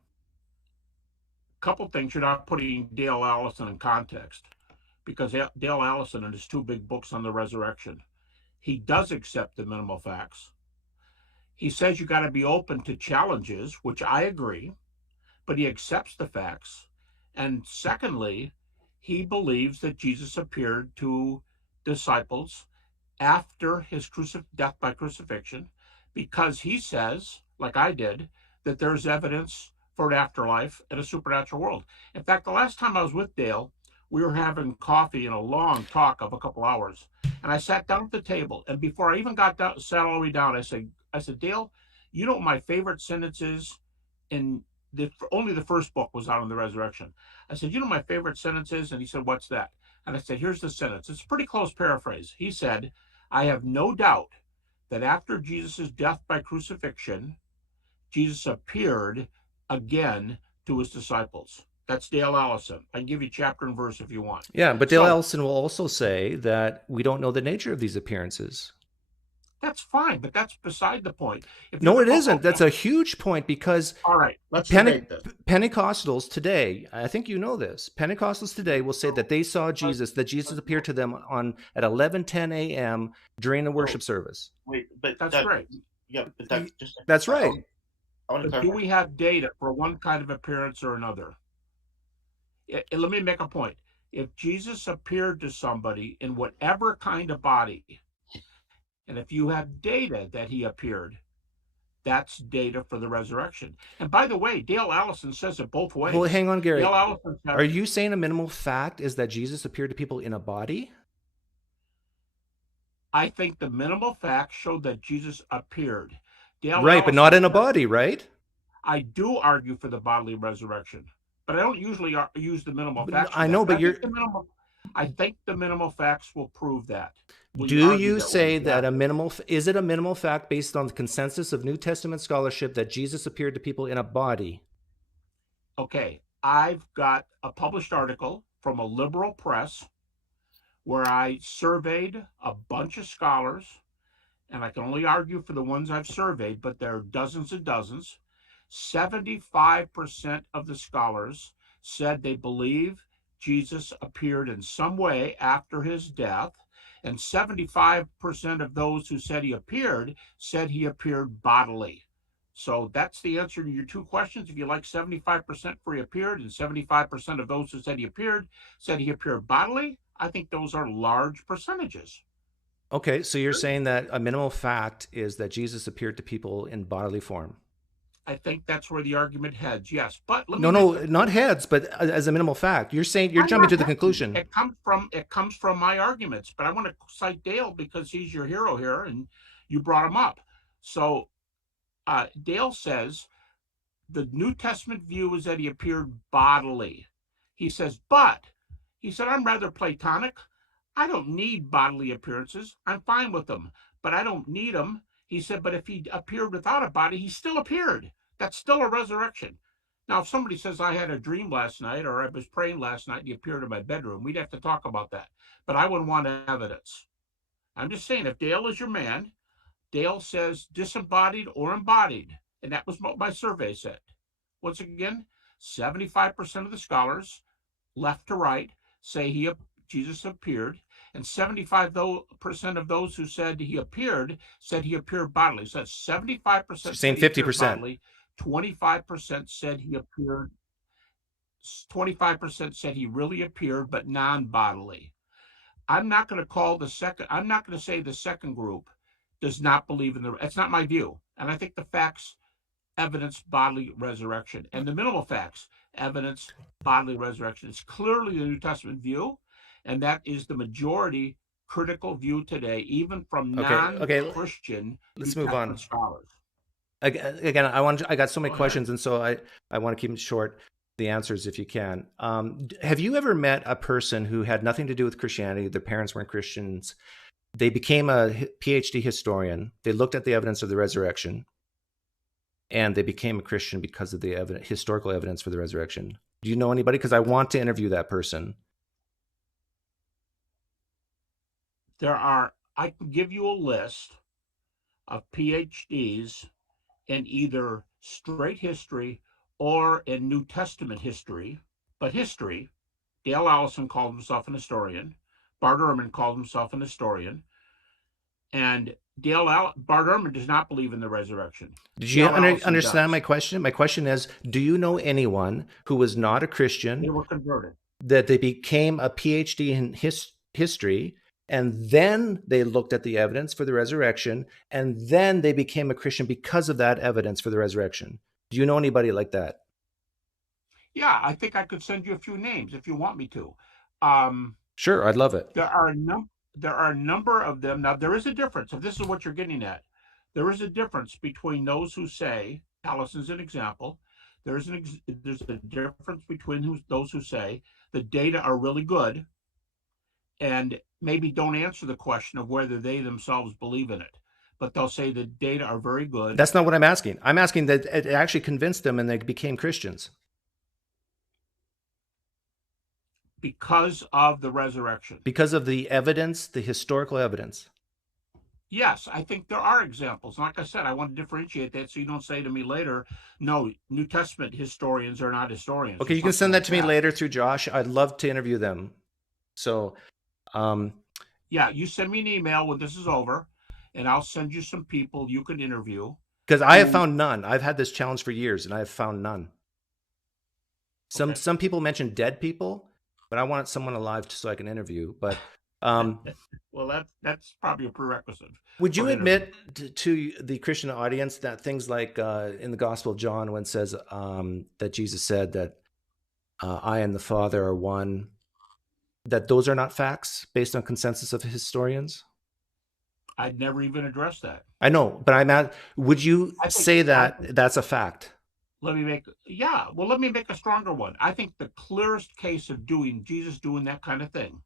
Couple things. You're not putting Dale Allison in context, because Dale Allison, in his two big books on the resurrection, he does accept the minimal facts. He says you got to be open to challenges, which I agree, but he accepts the facts. And secondly, he believes that Jesus appeared to disciples after his death by crucifixion, because he says, like I did, that there's evidence for an afterlife and a supernatural world. In fact, the last time I was with Dale, we were having coffee and a long talk of a couple hours. And I sat down at the table, and before I even sat all the way down, I said, Dale, you know what my favorite sentence is in only the first book was out on the resurrection. I said, you know my favorite sentence is? And he said, what's that? And I said, here's the sentence. It's a pretty close paraphrase. He said, I have no doubt that after Jesus' death by crucifixion, Jesus appeared again to his disciples. That's Dale Allison. I can give you chapter and verse if you want. Yeah, but Dale Allison will also say that we don't know the nature of these appearances. That's fine, but that's beside the point. No, it isn't. That's a huge point, because all right, let's debate this. Pentecostals today, I think you know this, Pentecostals today will say that they saw Jesus, that Jesus appeared to them at 11:10 a.m. during the worship service. Wait, but that's right. Yeah, but that's just that's right. But do we have data for one kind of appearance or another? Let me make a point. If Jesus appeared to somebody in whatever kind of body, and if you have data that he appeared, that's data for the resurrection. And by the way, Dale Allison says it both ways. Well, hang on, Gary. Dale Allison says, are you saying a minimal fact is that Jesus appeared to people in a body? I think the minimal facts show that Jesus appeared. Dale Right, Allison but not in a says, body, right? I do argue for the bodily resurrection, but I don't usually use the minimal facts. I know, but I think the minimal facts will prove that. Do you say that is it a minimal fact based on the consensus of New Testament scholarship that Jesus appeared to people in a body? Okay, I've got a published article from a liberal press where I surveyed a bunch of scholars, and I can only argue for the ones I've surveyed, but there are dozens and dozens. 75% of the scholars said they believe Jesus appeared in some way after his death, and 75% of those who said he appeared bodily. So that's the answer to your two questions. If you like 75% for he appeared, and 75% of those who said he appeared bodily, I think those are large percentages. Okay, so you're saying that a minimal fact is that Jesus appeared to people in bodily form. I think that's where the argument heads, yes. But no, not heads, but as a minimal fact. You're saying you're jumping to the conclusion. It comes from my arguments, but I want to cite Dale because he's your hero here, and you brought him up. So Dale says the New Testament view is that he appeared bodily. He said, I'm rather Platonic. I don't need bodily appearances. I'm fine with them, but I don't need them. He said, but if he appeared without a body, he still appeared. That's still a resurrection. Now, if somebody says I had a dream last night or I was praying last night and he appeared in my bedroom, we'd have to talk about that. But I wouldn't want evidence. I'm just saying, if Dale is your man, Dale says disembodied or embodied. And that was what my survey said. Once again, 75% of the scholars, left to right, say Jesus appeared, and 75% of those who said he appeared bodily. So that's 75% saying 50%. 25% said he appeared. 25% said he really appeared, but non-bodily. I'm not going to say the second group does not believe in it's not my view. And I think the facts evidence bodily resurrection, and the minimal facts evidence bodily resurrection. It's clearly the New Testament view, and that is the majority critical view today, even from non-Christian let's move on. Scholars. Again, I got so many questions, and so I want to keep them short. The answers, if you can. Have you ever met a person who had nothing to do with Christianity? Their parents weren't Christians. They became a PhD historian. They looked at the evidence of the resurrection, and they became a Christian because of the historical evidence for the resurrection. Do you know anybody? Because I want to interview that person. I can give you a list of PhDs in either straight history or in New Testament history. But history, Dale Allison called himself an historian. Bart Ehrman called himself an historian. And Bart Ehrman does not believe in the resurrection. Did you understand my question? My question is, do you know anyone who was not a Christian? They were converted. That they became a PhD in history, and then they looked at the evidence for the resurrection, and then they became a Christian because of that evidence for the resurrection. Do you know anybody like that? Yeah, I think I could send you a few names if you want me to. Sure, I'd love it. There are a number of them. Now, there is a difference. If this is what you're getting at, there is a difference between those who say, Allison's an example, there's a difference between those who say the data are really good and maybe don't answer the question of whether they themselves believe in it. But they'll say the data are very good. That's not what I'm asking. I'm asking that it actually convinced them and they became Christians. Because of the resurrection. Because of the evidence, the historical evidence. Yes, I think there are examples. Like I said, I want to differentiate that so you don't say to me later, no, New Testament historians are not historians. Okay, you can send that to me later through Josh. I'd love to interview them. So, yeah, you send me an email when this is over, and I'll send you some people you can interview. Because I have found none. I've had this challenge for years, and I have found none. Some people mention dead people, but I want someone alive so I can interview. But Well, that's probably a prerequisite Would for you an interview. admit to the Christian audience that things like in the Gospel of John, when it says that Jesus said that I and the Father are one, that those are not facts based on consensus of historians? I'd never even addressed that. I know, but I'm at. Would you I think say I that that's a fact? let me make a stronger one. I think the clearest case of Jesus doing that kind of thing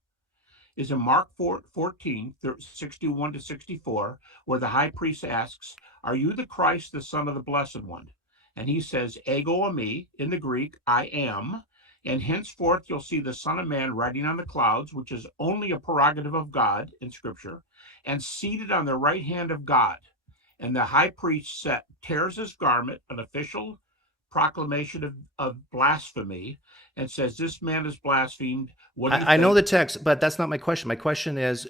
is in Mark 14, 61 to 64, where the high priest asks, "Are you the Christ, the Son of the Blessed One?" And he says, "Ego eimi," in the Greek, "I am. And henceforth you'll see the Son of Man riding on the clouds," which is only a prerogative of God in Scripture, "and seated on the right hand of God." And the high priest tears his garment, an official proclamation of blasphemy, and says, "This man has blasphemed. What do you I know think?" the text, but that's not my question. My question is,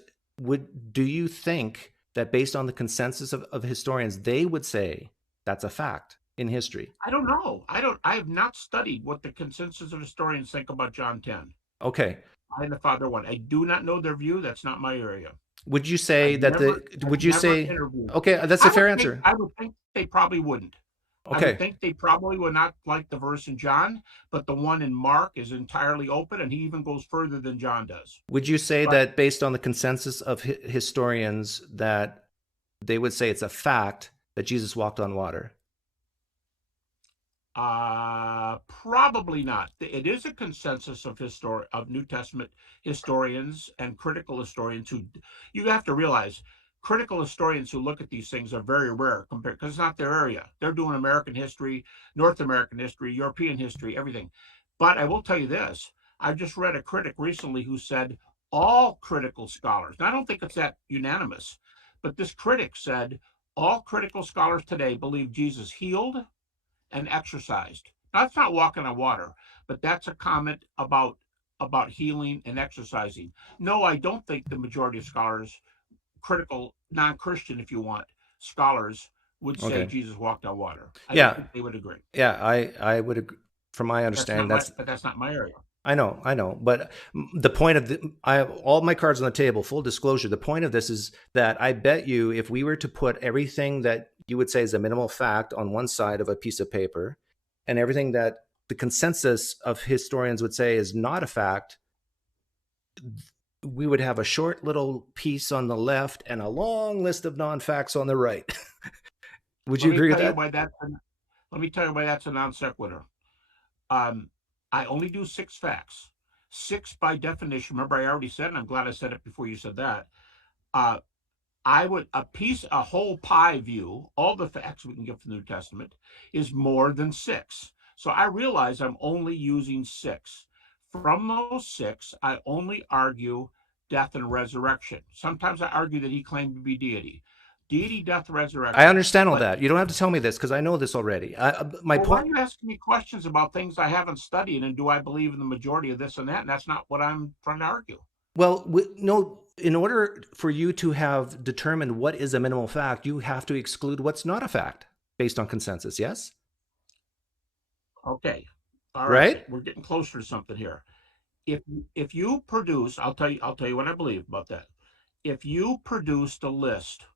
do you think that based on the consensus of historians, they would say that's a fact in history? I don't know. I have not studied what the consensus of historians think about John 10. Okay. I and the Father one. I do not know their view. That's not my area. Would you say that I've would you never say, interviewed. okay, that's a fair answer. I would think they probably wouldn't. I would Okay. think they probably would not like the verse in John, but the one in Mark is entirely open, and he even goes further than John does. Would you say But that based on the consensus of historians that they would say it's a fact that Jesus walked on water? Probably not. It is a consensus of New Testament historians and critical historians who you have to realize critical historians who look at these things are very rare compared because it's not their area. They're doing American history, North American history, European history, everything. But I will tell you this: I just read a critic recently who said all critical scholars. Now I don't think it's that unanimous, but this critic said all critical scholars today believe Jesus healed and exercised. Now, that's not walking on water, but that's a comment about healing and exercising. No, I don't think the majority of scholars, critical non-Christian, if you want, scholars would say Okay. Jesus walked on water. I don't Yeah. think they would agree. Yeah. I would agree. From my understanding, That's not my area. I know. But the point of I have all my cards on the table, full disclosure. The point of this is that I bet you if we were to put everything that you would say is a minimal fact on one side of a piece of paper and everything that the consensus of historians would say is not a fact, we would have a short little piece on the left and a long list of non-facts on the right. Would you agree with that? Let me tell you why that's a non sequitur. I only do 6 facts. 6 by definition. Remember, I already said, and I'm glad I said it before you said that. A whole pie view, all the facts we can get from the New Testament, is more than 6. So I realize I'm only using 6. From those 6, I only argue death and resurrection. Sometimes I argue that he claimed to be deity. Deity, death, resurrection. I understand all that. You don't have to tell me this because I know this already. My Why are point. you asking me questions about things I haven't studied? And do I believe in the majority of this and that? And that's not what I'm trying to argue. Well, no. In order for you to have determined what is a minimal fact, you have to exclude what's not a fact based on consensus. Yes. Okay. All right. Right. We're getting closer to something here. If you produce, I'll tell you what I believe about that. If you produced a list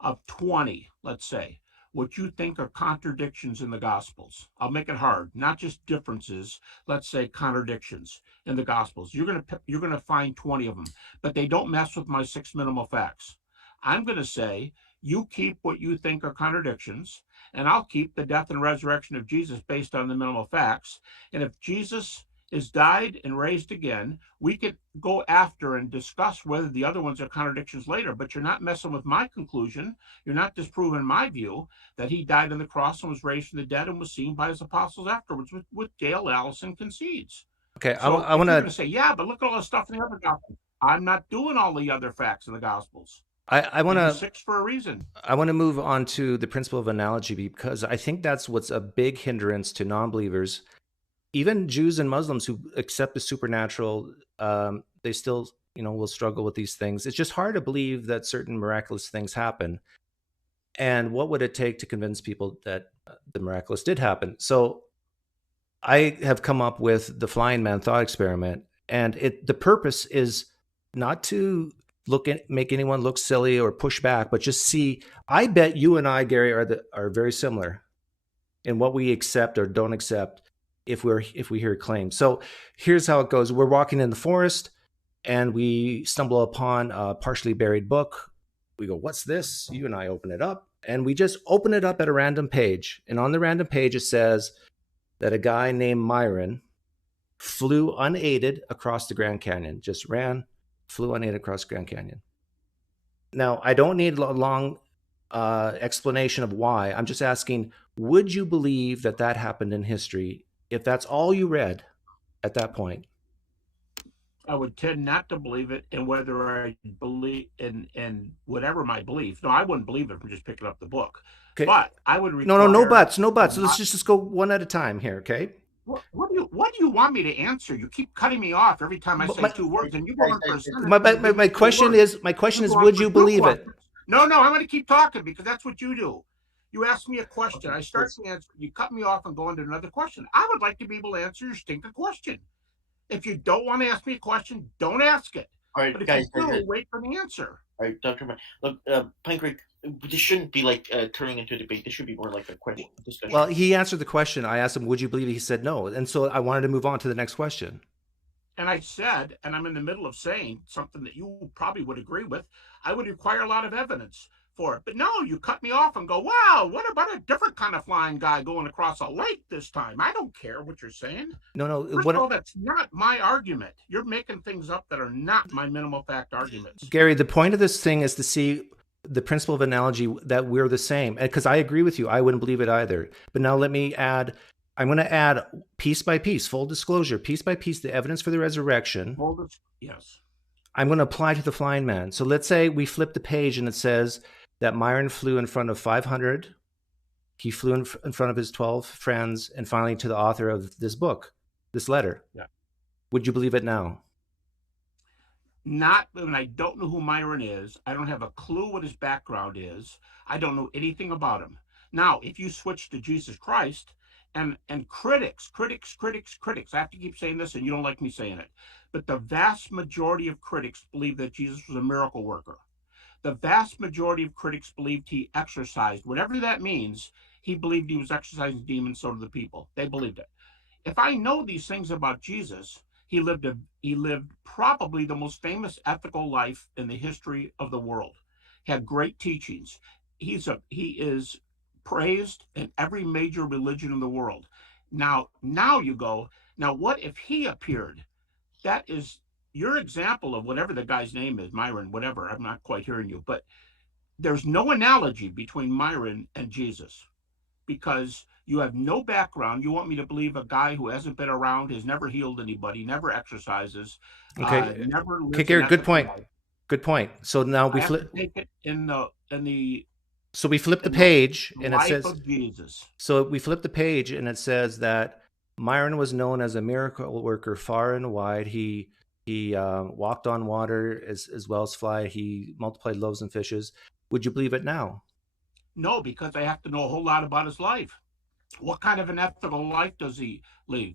of 20, let's say, what you think are contradictions in the Gospels. I'll make it hard, not just differences, let's say contradictions in the Gospels. You're going to find 20 of them, but they don't mess with my 6 minimal facts. I'm going to say you keep what you think are contradictions, and I'll keep the death and resurrection of Jesus based on the minimal facts. And if Jesus is died and raised again, we could go after and discuss whether the other ones are contradictions later, but you're not messing with my conclusion. You're not disproving my view that he died on the cross and was raised from the dead and was seen by his apostles afterwards, with Dale Allison concedes. Okay. So I want you're going to to. say, yeah, but look at all the stuff in the other gospels. I'm not doing all the other facts in the gospels. I want to. 6 for a reason. I want to move on to the principle of analogy because I think that's what's a big hindrance to non-believers. Even Jews and Muslims who accept the supernatural, they still, will struggle with these things. It's just hard to believe that certain miraculous things happen. And what would it take to convince people that the miraculous did happen? So I have come up with the flying man thought experiment, and the purpose is not to make anyone look silly or push back, but just see. I bet you and I, Gary, are very similar in what we accept or don't accept if we hear claims. So here's how it goes: we're walking in the forest, and we stumble upon a partially buried book. We go, "What's this?" You and I open it up, and we just open it up at a random page. And on the random page, it says that a guy named Myron flew unaided across the Grand Canyon. Just flew unaided across the Grand Canyon. Now, I don't need a long explanation of why. I'm just asking, would you believe that happened in history if that's all you read at that point? I would tend not to believe it, and whether I believe in whatever my belief. No, I wouldn't believe it from just picking up the book. Okay. But I would require no buts. So let's just go one at a time here, okay? What do you want me to answer? You keep cutting me off every time I say two words, and you go on for a sentence. My question is, would you believe it? No, I'm going to keep talking because that's what you do. You ask me a question, I start to answer, you cut me off and go into another question. I would like to be able to answer your stinking question. If you don't want to ask me a question, don't ask it. All right, but if guys, you do, wait for the answer. All right, Dr. Man. Look, PineCreek, this shouldn't be like turning into a debate. This should be more like a question discussion. Well, he answered the question. I asked him, would you believe it? He said no. And so I wanted to move on to the next question. And I said, and I'm in the middle of saying something that you probably would agree with, I would require a lot of evidence for it. But no, you cut me off and go, wow, what about a different kind of flying guy going across a lake this time? I don't care what you're saying. No. First of all, that's not my argument. You're making things up that are not my minimal fact arguments. Gary, the point of this thing is to see the principle of analogy that we're the same. Because I agree with you. I wouldn't believe it either. But now let me add, I'm going to add piece by piece, full disclosure, piece by piece, the evidence for the resurrection. Yes. I'm going to apply to the flying man. So let's say we flip the page and it says that Myron flew in front of 500. He flew in front of his 12 friends and finally to the author of this book, this letter. Yeah. Would you believe it now? Not when I don't know who Myron is. I don't have a clue what his background is. I don't know anything about him. Now, if you switch to Jesus Christ and critics, I have to keep saying this and you don't like me saying it, but the vast majority of critics believe that Jesus was a miracle worker. The vast majority of critics believed he exorcised, whatever that means. He believed he was exorcising demons, so did the people. They believed it. If I know these things about Jesus, he lived probably the most famous ethical life in the history of the world. He had great teachings. He is praised in every major religion in the world. Now you go, now what if he appeared? That is your example of whatever the guy's name is, Myron, whatever. I'm not quite hearing you, but there's no analogy between Myron and Jesus because you have no background. You want me to believe a guy who hasn't been around, has never healed anybody, never exercises, never lives. Okay, Gary, good point. Life. Good point. So now we flip. Take it in the. So we flip the page and it says. Of Jesus. So we flip the page and it says that Myron was known as a miracle worker far and wide. He walked on water as well as fly. He multiplied loaves and fishes. Would you believe it now? No, because I have to know a whole lot about his life. What kind of an ethical life does he live?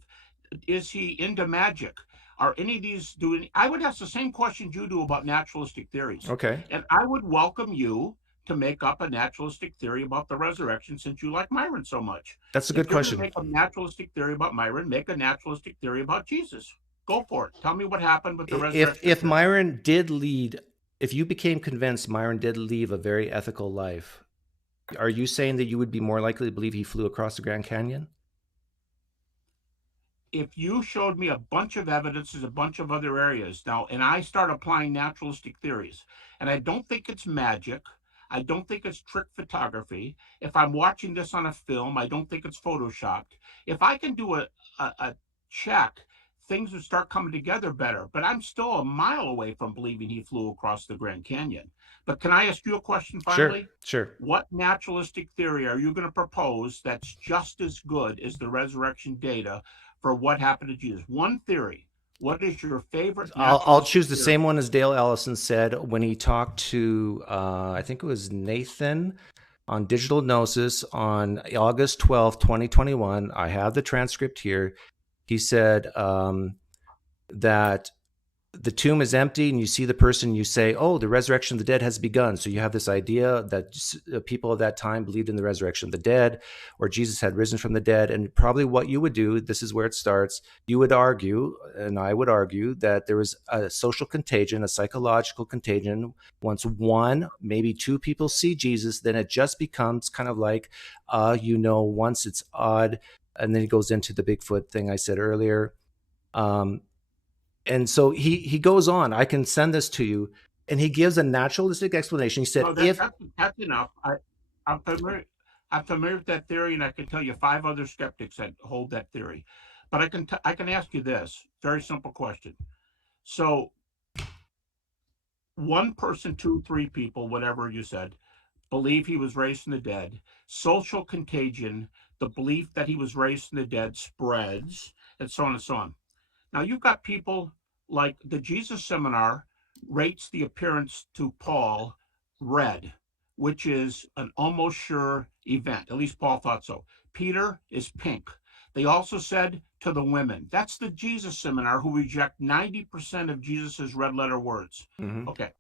Is he into magic? Are any of these doing? I would ask the same questions you do about naturalistic theories. Okay. And I would welcome you to make up a naturalistic theory about the resurrection since you like Myron so much. That's a good question. Make a naturalistic theory about Myron, make a naturalistic theory about Jesus. Go for it. Tell me what happened with the resurrection. If Myron did lead, if you became convinced Myron did lead a very ethical life, are you saying that you would be more likely to believe he flew across the Grand Canyon? If you showed me a bunch of evidences, a bunch of other areas now, and I start applying naturalistic theories, and I don't think it's magic, I don't think it's trick photography. If I'm watching this on a film, I don't think it's photoshopped. If I can do a check, things would start coming together better. But I'm still a mile away from believing he flew across the Grand Canyon. But can I ask you a question finally? Sure. What naturalistic theory are you going to propose that's just as good as the resurrection data for what happened to Jesus? One theory. What is your favorite? I'll choose the same one as Dale Ellison said when he talked to, I think it was Nathan on Digital Gnosis on August 12th, 2021. I have the transcript here. He said that the tomb is empty and you see the person, you say, oh, the resurrection of the dead has begun. So you have this idea that people of that time believed in the resurrection of the dead, or Jesus had risen from the dead. And probably what you would do, this is where it starts, you would argue, and I would argue, that there was a social contagion, a psychological contagion. Once one, maybe two people see Jesus, then it just becomes kind of like, once it's odd, and then it goes into the Bigfoot thing I said earlier. And so he goes on. I can send this to you, and he gives a naturalistic explanation. He said, that's enough. I'm familiar with that theory, and I can tell you 5 other skeptics that hold that theory. But I can ask you this very simple question. So, one person, 2, 3 people, whatever you said, believe he was raised from the dead. Social contagion, the belief that he was raised from the dead spreads, and so on and so on. Now, you've got people like the Jesus Seminar rates the appearance to Paul red, which is an almost sure event. At least Paul thought so. Peter is pink. They also said to the women, that's the Jesus Seminar, who reject 90% of Jesus's red letter words. Mm-hmm. Okay.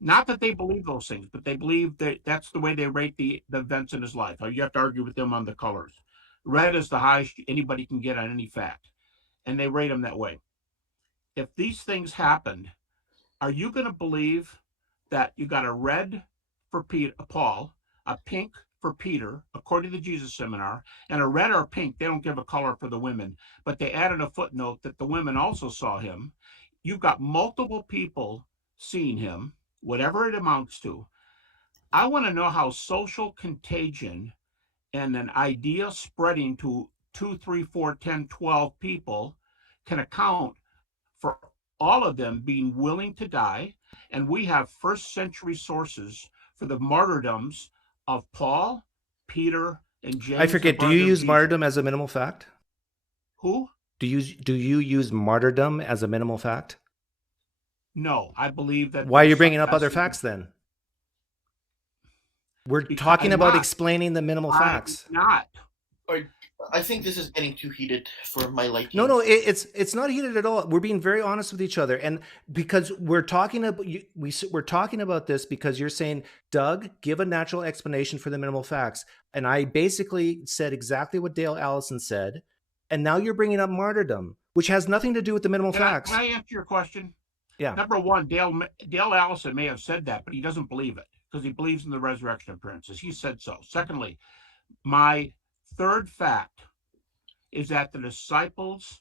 Not that they believe those things, but they believe that that's the way they rate the events in his life. You have to argue with them on the colors. Red is the highest anybody can get on any fact, and they rate them that way. If these things happened, are you going to believe that you got a red for Paul, a pink for Peter, according to the Jesus Seminar, and a red or a pink, they don't give a color for the women, but they added a footnote that the women also saw him. You've got multiple people seeing him, whatever it amounts to. I want to know how social contagion and an idea spreading to 2, 3, 4, 10, 12 people can account for all of them being willing to die. And we have first century sources for the martyrdoms of Paul, Peter, and James. I forget, do you use martyrdom as a minimal fact? Who? Do you use martyrdom as a minimal fact? No, I believe that. Why are you bringing up other facts then? We're talking about explaining the minimal facts. Not. I think this is getting too heated for my liking. No, it's not heated at all. We're being very honest with each other, and because we're talking about this because you're saying, Doug, give a natural explanation for the minimal facts, and I basically said exactly what Dale Allison said, and now you're bringing up martyrdom, which has nothing to do with the minimal facts. Can I answer your question? Yeah. Number one, Dale Allison may have said that, but he doesn't believe it because he believes in the resurrection appearances. He said so. Secondly, my third fact is that the disciples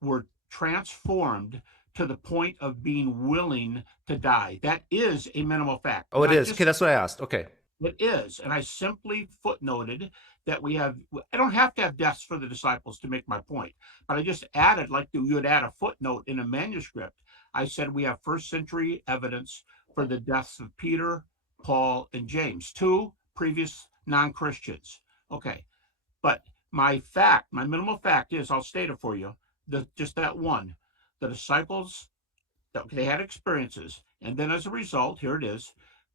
were transformed to the point of being willing to die. That is a minimal fact. Oh, it is. Okay, that's what I asked. Okay. It is. And I simply footnoted that I don't have to have deaths for the disciples to make my point, but I just added, like you would add a footnote in a manuscript. I said we have first century evidence for the deaths of Peter, Paul, and James, 2 previous non-Christians. Okay. But my minimal fact is, I'll state it for you, just that one. The disciples, they had experiences, and then as a result, here it is,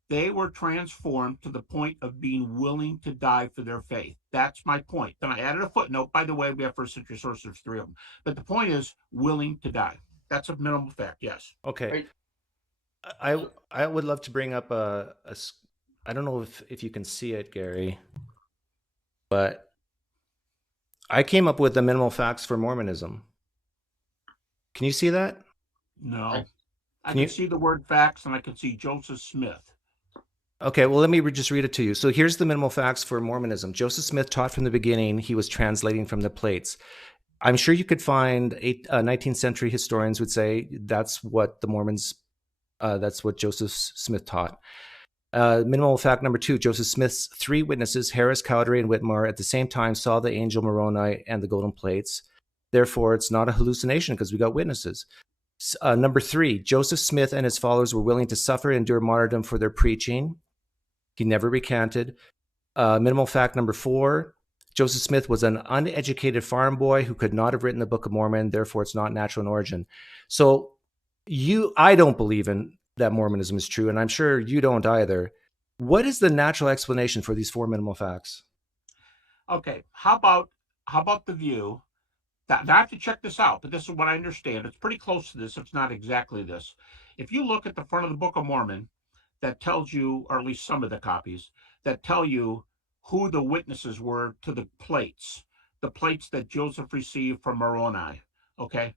they were transformed to the point of being willing to die for their faith. That's my point. Then I added a footnote. By the way, we have first century sources, 3 of them. But the point is willing to die. That's a minimal fact, yes. Okay. I would love to bring up I don't know if you can see it, Gary, but I came up with the minimal facts for Mormonism. Can you see that? No. I can see the word facts, and I can see Joseph Smith. Okay, well, let me just read it to you. So here's the minimal facts for Mormonism. Joseph Smith taught from the beginning. He was translating from the plates. I'm sure you could find 19th century historians would say that's what the Mormons, that's what Joseph Smith taught. Minimal fact number 2, Joseph Smith's 3 witnesses, Harris, Cowdery, and Whitmore, at the same time saw the angel Moroni and the golden plates. Therefore, it's not a hallucination because we got witnesses. Number 3, Joseph Smith and his followers were willing to suffer and endure martyrdom for their preaching. He never recanted. Minimal fact number 4, Joseph Smith was an uneducated farm boy who could not have written the Book of Mormon. Therefore, it's not natural in origin. So I don't believe in that Mormonism is true, and I'm sure you don't either. What is the natural explanation for these 4 minimal facts? Okay, how about the view I have to check this out, but this is what I understand. It's pretty close to this. It's not exactly this. If you look at the front of the Book of Mormon, that tells you, or at least some of the copies, that tell you who the witnesses were to the plates that Joseph received from Moroni. Okay.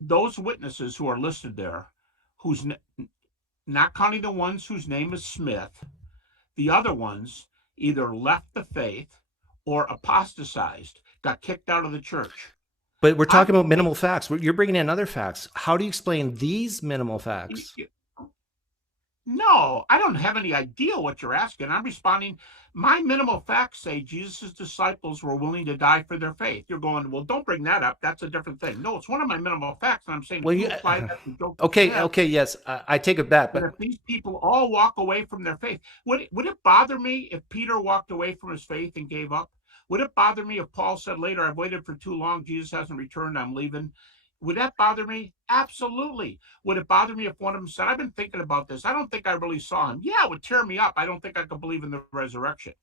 Those witnesses who are listed there, who's not counting the ones whose name is Smith, the other ones either left the faith or apostatized, got kicked out of the church. But we're talking about minimal facts. You're bringing in other facts. How do you explain these minimal facts? No, I don't have any idea what you're asking. I'm responding. My minimal facts say Jesus' disciples were willing to die for their faith. You're going, well, don't bring that up. That's a different thing. No, it's one of my minimal facts. And I'm saying, well, you apply that to Joseph okay, Smith, okay, yes, I take it back. but if these people all walk away from their faith, would it bother me if Peter walked away from his faith and gave up? Would it bother me if Paul said later, I've waited for too long, Jesus hasn't returned, I'm leaving? Would that bother me? Absolutely. Would it bother me if one of them said, I've been thinking about this, I don't think I really saw him? Yeah, it would tear me up. I don't think I could believe in the resurrection.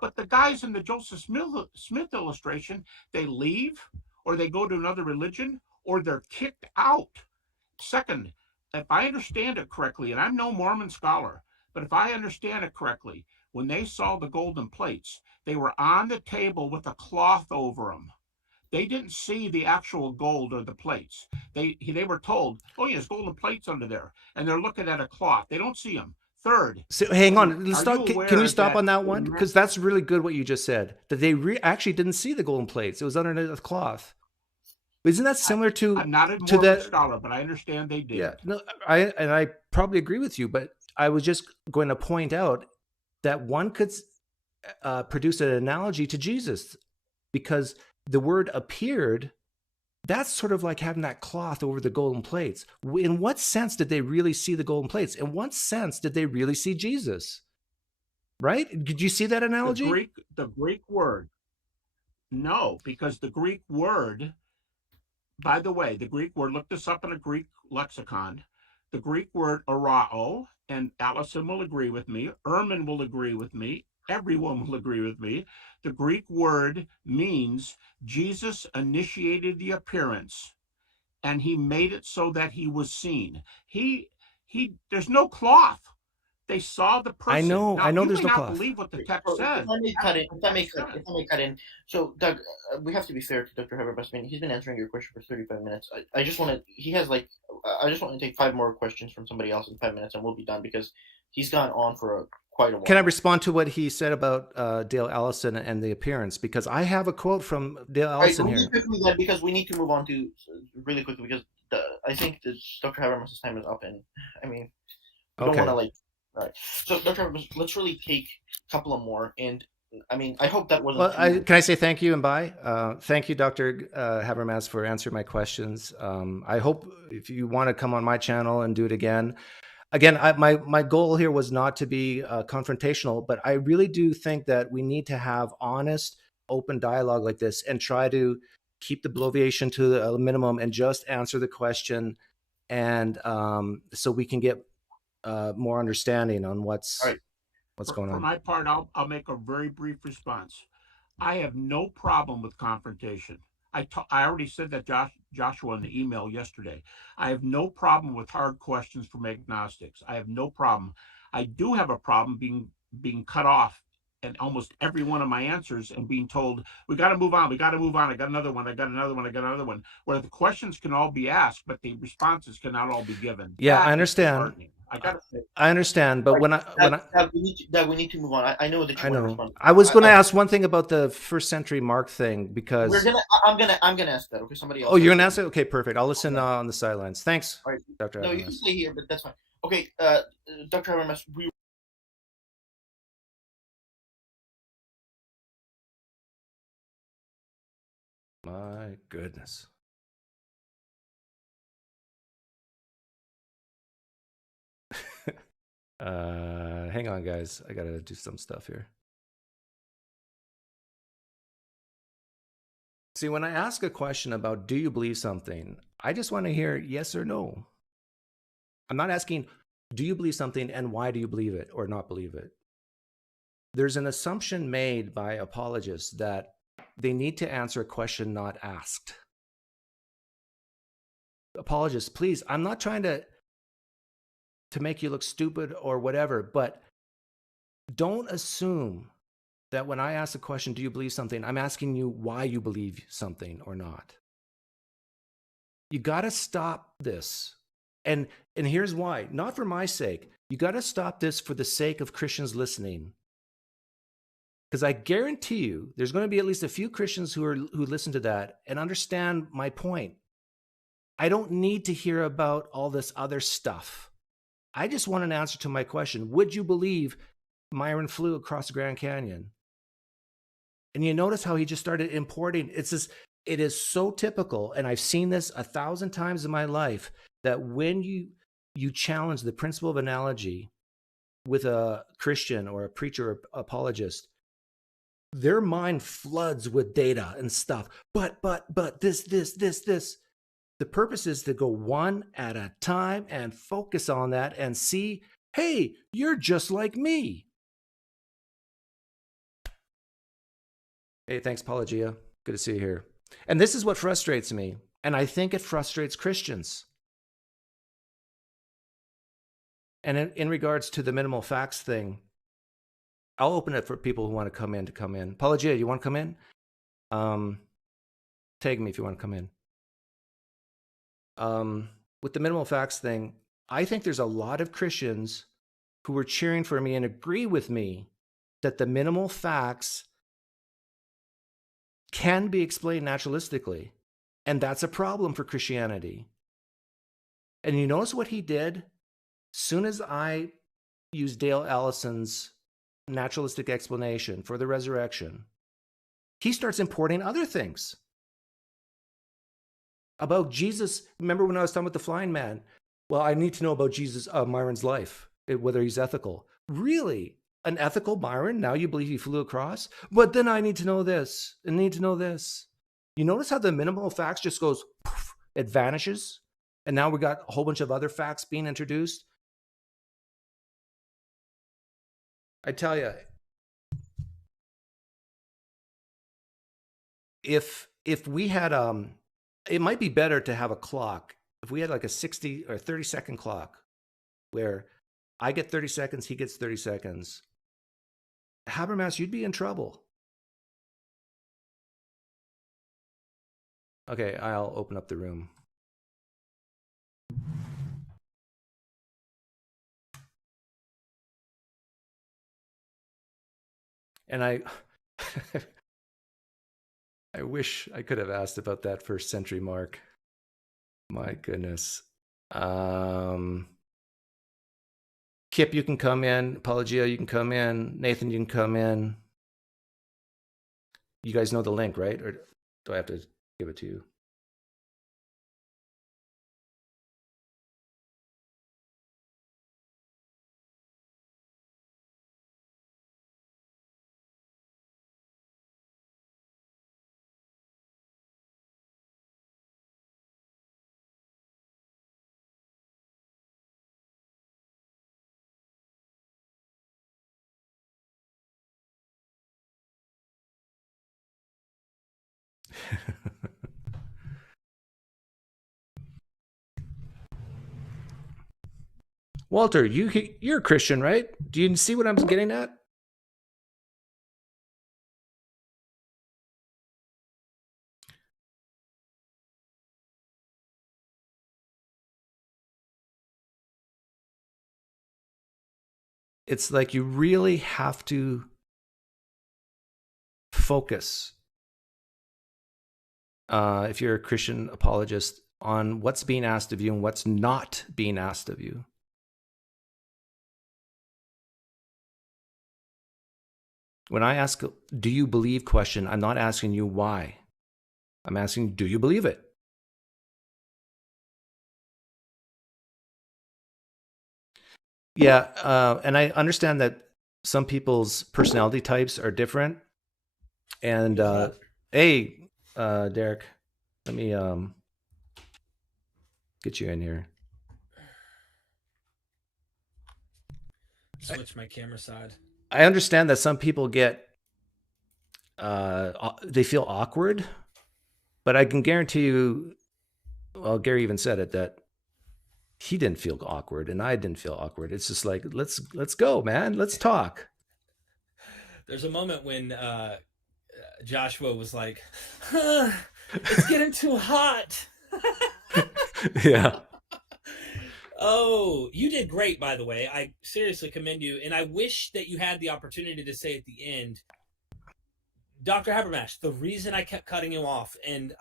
But the guys in the Joseph Smith illustration, they leave, or they go to another religion, or they're kicked out. Second, if I understand it correctly, and I'm no Mormon scholar, but if I understand it correctly, when they saw the golden plates, they were on the table with a cloth over them. They didn't see the actual gold or the plates. They were told, oh, yeah, there's golden plates under there. And they're looking at a cloth. They don't see them. Third. So hang on. Let's stop. Can we stop on that one? Because that's really good what you just said. That they actually didn't see the golden plates. It was under the cloth. Isn't that similar to? I'm not a Mormon scholar, but I understand they did. Yeah. No, I probably agree with you, but I was just going to point out that one could produce an analogy to Jesus, because the word appeared, that's sort of like having that cloth over the golden plates. In what sense did they really see the golden plates? In what sense did they really see Jesus? Right? Did you see that analogy? The Greek word. No, because the Greek word, by the way, the Greek word, look this up in a Greek lexicon. The Greek word arao, and Allison will agree with me, Erman will agree with me, everyone will agree with me. The Greek word means Jesus initiated the appearance, and he made it so that he was seen. There's no cloth. They saw the person. I know. Now, there's no cloth. Believe what the text says. If I may cut in. So, Doug, we have to be fair to Dr. Habermas. I mean, he's been answering your question for 35 minutes. I just want to take 5 more questions from somebody else in 5 minutes, and we'll be done, because he's gone on for quite a while. Can I respond to what he said about Dale Allison and the appearance? Because I have a quote from Dale Allison here. Because we need to move on to really quickly, because I think that Dr. Habermas' time is up, and I mean, we don't want to all right. So, Dr. Habermas, let's really take a couple of more, and I mean, I hope that wasn't. Well, can I say thank you and bye? Thank you, Dr. Habermas, for answering my questions. I hope if you want to come on my channel and do it again. Again, my goal here was not to be confrontational, but I really do think that we need to have honest, open dialogue like this, and try to keep the bloviation to a minimum and just answer the question, and so we can get more understanding on what's going on. For my part, I'll make a very brief response. I have no problem with confrontation. I already said that Joshua in the email yesterday. I have no problem with hard questions from agnostics. I have no problem. I do have a problem being cut off in almost every one of my answers and being told, we got to move on. I got another one. Where the questions can all be asked, but the responses cannot all be given. Yeah, I understand. I understand, but we need to move on. I know that you want to respond. I was going to ask one thing about the first century Mark thing, because I'm gonna ask that. Okay, somebody else. Oh, you're gonna ask it? Okay, perfect. I'll listen on the sidelines. Thanks, all right. Dr. No, Habermas. you can stay here, but that's fine. Okay, Dr. Habermas, My goodness. Hang on, guys. I gotta do some stuff here. See, when I ask a question about do you believe something, I just want to hear yes or no. I'm not asking do you believe something and why do you believe it or not believe it. There's an assumption made by apologists that they need to answer a question not asked. Apologists, please, I'm not trying to make you look stupid or whatever, but don't assume that when I ask a question, do you believe something, I'm asking you why you believe something or not. You got to stop this. And here's why. Not for my sake. You got to stop this for the sake of Christians listening. Because I guarantee you, there's going to be at least a few Christians who listen to that and understand my point. I don't need to hear about all this other stuff. I just want an answer to my question. Would you believe Myron flew across the Grand Canyon? And you notice how he just started importing. It is so typical, and I've seen this 1,000 times in my life, that when you challenge the principle of analogy with a Christian or a preacher or apologist, their mind floods with data and stuff. But this. The purpose is to go one at a time and focus on that and see, hey, you're just like me. Hey, thanks, Apologia. Good to see you here. And this is what frustrates me. And I think it frustrates Christians. And in regards to the minimal facts thing, I'll open it for people who want to come in. Apologia, you want to come in? Tag me if you want to come in. With the minimal facts thing, I think there's a lot of Christians who are cheering for me and agree with me that the minimal facts can be explained naturalistically. And that's a problem for Christianity. And you notice what he did? Soon as I used Dale Allison's naturalistic explanation for the resurrection, he starts importing other things. About Jesus, remember when I was talking about the flying man? Well, I need to know about Jesus, Myron's life, whether he's ethical. Really? An ethical Myron? Now you believe he flew across? But then I need to know this and need to know this. You notice how the minimal facts just goes, poof, it vanishes? And now we got a whole bunch of other facts being introduced. I tell you, if we had, it might be better to have a clock. If we had like a 60 or 30-second clock where I get 30 seconds, he gets 30 seconds, Habermas, you'd be in trouble. Okay, I'll open up the room. And I wish I could have asked about that first century mark. My goodness. Kip, you can come in. Apologia, you can come in. Nathan, you can come in. You guys know the link, right? Or do I have to give it to you? Walter, you're a Christian, right? Do you see what I'm getting at? It's like you really have to focus, if you're a Christian apologist, on what's being asked of you and what's not being asked of you. When I ask, do you believe question, I'm not asking you why. I'm asking, do you believe it? Yeah, and I understand that some people's personality types are different. And hey, Derek, let me get you in here. Switch my camera side. I understand that some people get they feel awkward, but I can guarantee you, well, Gary even said it, that he didn't feel awkward and I didn't feel awkward. It's just like, let's go, man. Let's talk. There's a moment when Joshua was like, it's getting too hot. Yeah. Oh, you did great, by the way. I seriously commend you. And I wish that you had the opportunity to say at the end, Dr. Habermas, the reason I kept cutting you off, and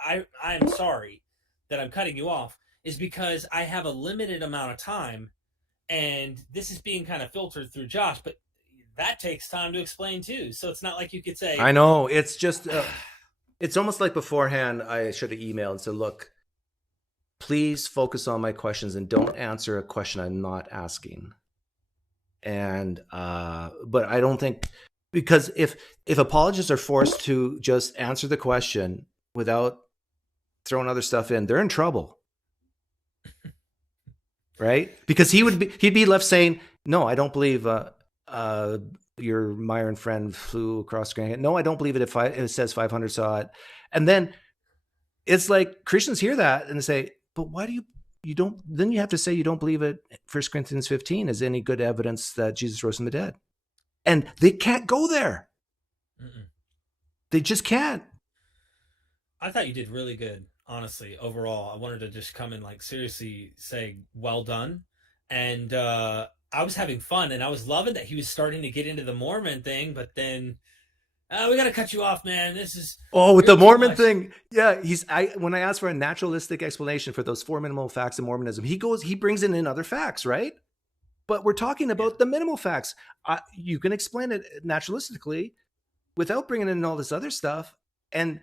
I'm sorry that I'm cutting you off, is because I have a limited amount of time, and this is being kind of filtered through Josh, but that takes time to explain too. So it's not like you could say, I know. It's just, it's almost like beforehand, I should have emailed and said, look, please focus on my questions and don't answer a question I'm not asking. And, but I don't think, because if apologists are forced to just answer the question without throwing other stuff in, they're in trouble. Right? Because he'd be left saying, no, I don't believe, your Myron friend flew across Grand. No, I don't believe it if it says 500 saw it. And then it's like Christians hear that and they say, but why do you don't, then you have to say you don't believe it 1 Corinthians 15 is any good evidence that Jesus rose from the dead. And they can't go there. Mm-mm. They just can't. I thought you did really good, honestly, overall. I wanted to just come and like seriously say, well done. And I was having fun and I was loving that he was starting to get into the Mormon thing, but then we got to cut you off, man. This is with the Mormon thing. Yeah. When I asked for a naturalistic explanation for those 4 minimal facts of Mormonism, he brings in other facts, right? But we're talking about the minimal facts. You can explain it naturalistically without bringing in all this other stuff. And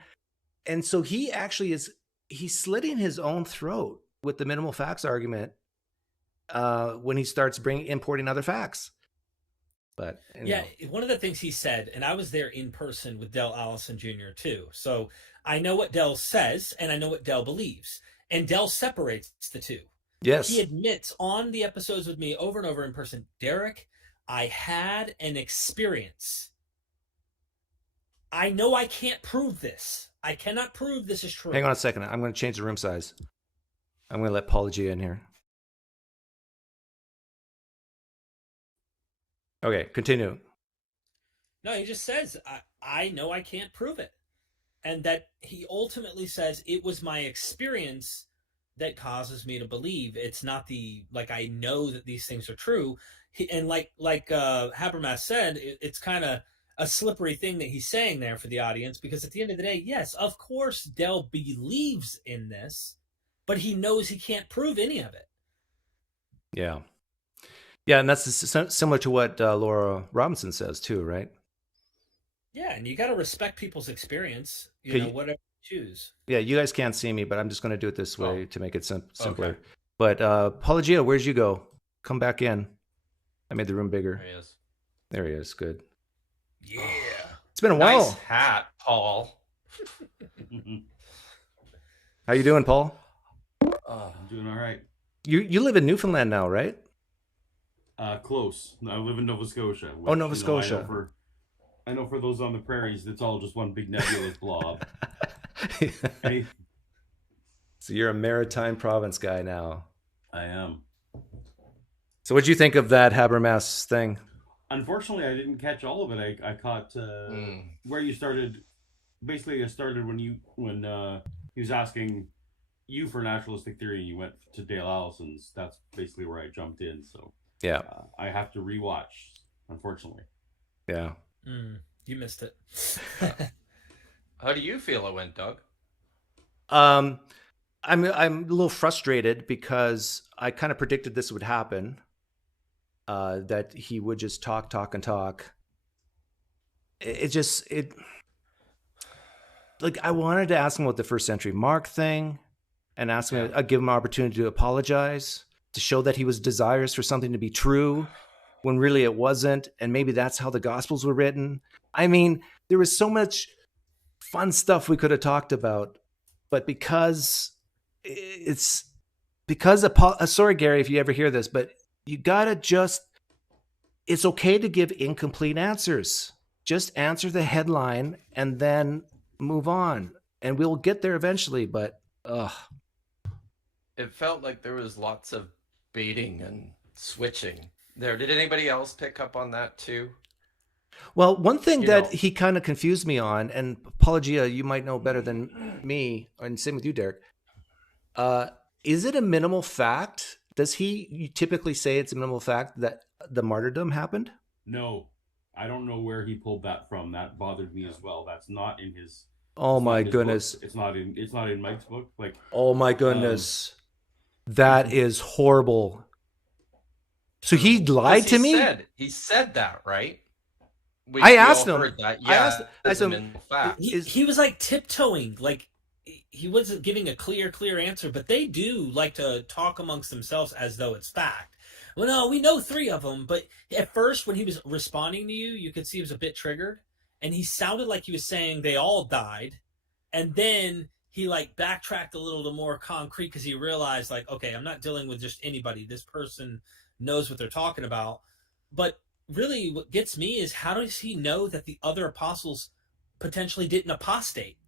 so he actually he's slitting his own throat with the minimal facts argument when he starts importing other facts. But yeah, one of the things he said, and I was there in person with Dell Allison Jr. too, so I know what Dell says and I know what Dell believes, and Dell separates the two. Yes, he admits on the episodes with me over and over in person, Derek, I had an experience. I know I can't prove this. I cannot prove this is true. Hang on a second. I'm going to change the room size. I'm going to let Paula G in here. Okay, continue. No, he just says, I know I can't prove it. And that he ultimately says, it was my experience that causes me to believe. It's not I know that these things are true. And like Habermas said, it's kind of a slippery thing that he's saying there for the audience, because at the end of the day, yes, of course, Dell believes in this, but he knows he can't prove any of it. Yeah. Yeah, and that's similar to what Laura Robinson says too, right? Yeah, and you got to respect people's experience, whatever you choose. Yeah, you guys can't see me, but I'm just going to do it this way to make it simpler. Okay. But Paula Gio, where'd you go? Come back in. I made the room bigger. There he is. There he is. Good. Yeah. It's been a while. Nice hat, Paul. How you doing, Paul? I'm doing all right. You live in Newfoundland now, right? Close. I live in Nova Scotia. Which, Nova Scotia. I know for those on the prairies, it's all just one big nebulous blob. Hey. So you're a maritime province guy now. I am. So what'd you think of that Habermas thing? Unfortunately, I didn't catch all of it. I caught where you started. Basically, I started when he was asking you for naturalistic theory, and you went to Dale Allison's. That's basically where I jumped in. So yeah, I have to rewatch. Unfortunately. Yeah. You missed it. How do you feel it went, Doug? I'm a little frustrated because I kind of predicted this would happen. That he would just talk. Like I wanted to ask him about the first century Mark thing, and ask him, give him an opportunity to apologize, to show that he was desirous for something to be true, when really it wasn't, and maybe that's how the Gospels were written. I mean, there was so much fun stuff we could have talked about, but sorry, Gary, if you ever hear this, but you gotta it's okay to give incomplete answers. just answer the headline and then move on, and we'll get there eventually. But it felt like there was lots of baiting and switching there. Did anybody else pick up on that too? Well, one thing that he kind of confused me on, and Apologia, you might know better than me, and same with you, Derek. Is it a minimal fact? Does he typically say it's a minimal fact that the martyrdom happened? No, I don't know where he pulled that from. That bothered me as well. That's not in his. Oh my goodness! It's not in Mike's book. Like, oh my goodness, that is horrible. So he lied to me. He said that, right? I asked him. Yeah, I asked him. He was like tiptoeing, like he wasn't giving a clear answer. But they do like to talk amongst themselves as though it's fact. Well, no, we know 3 of them, but at first when he was responding to you, you could see he was a bit triggered, and he sounded like he was saying they all died, and then he like backtracked a little more concrete because he realized like, okay, I'm not dealing with just anybody. This person knows what they're talking about. But really what gets me is, how does he know that the other apostles potentially didn't apostate?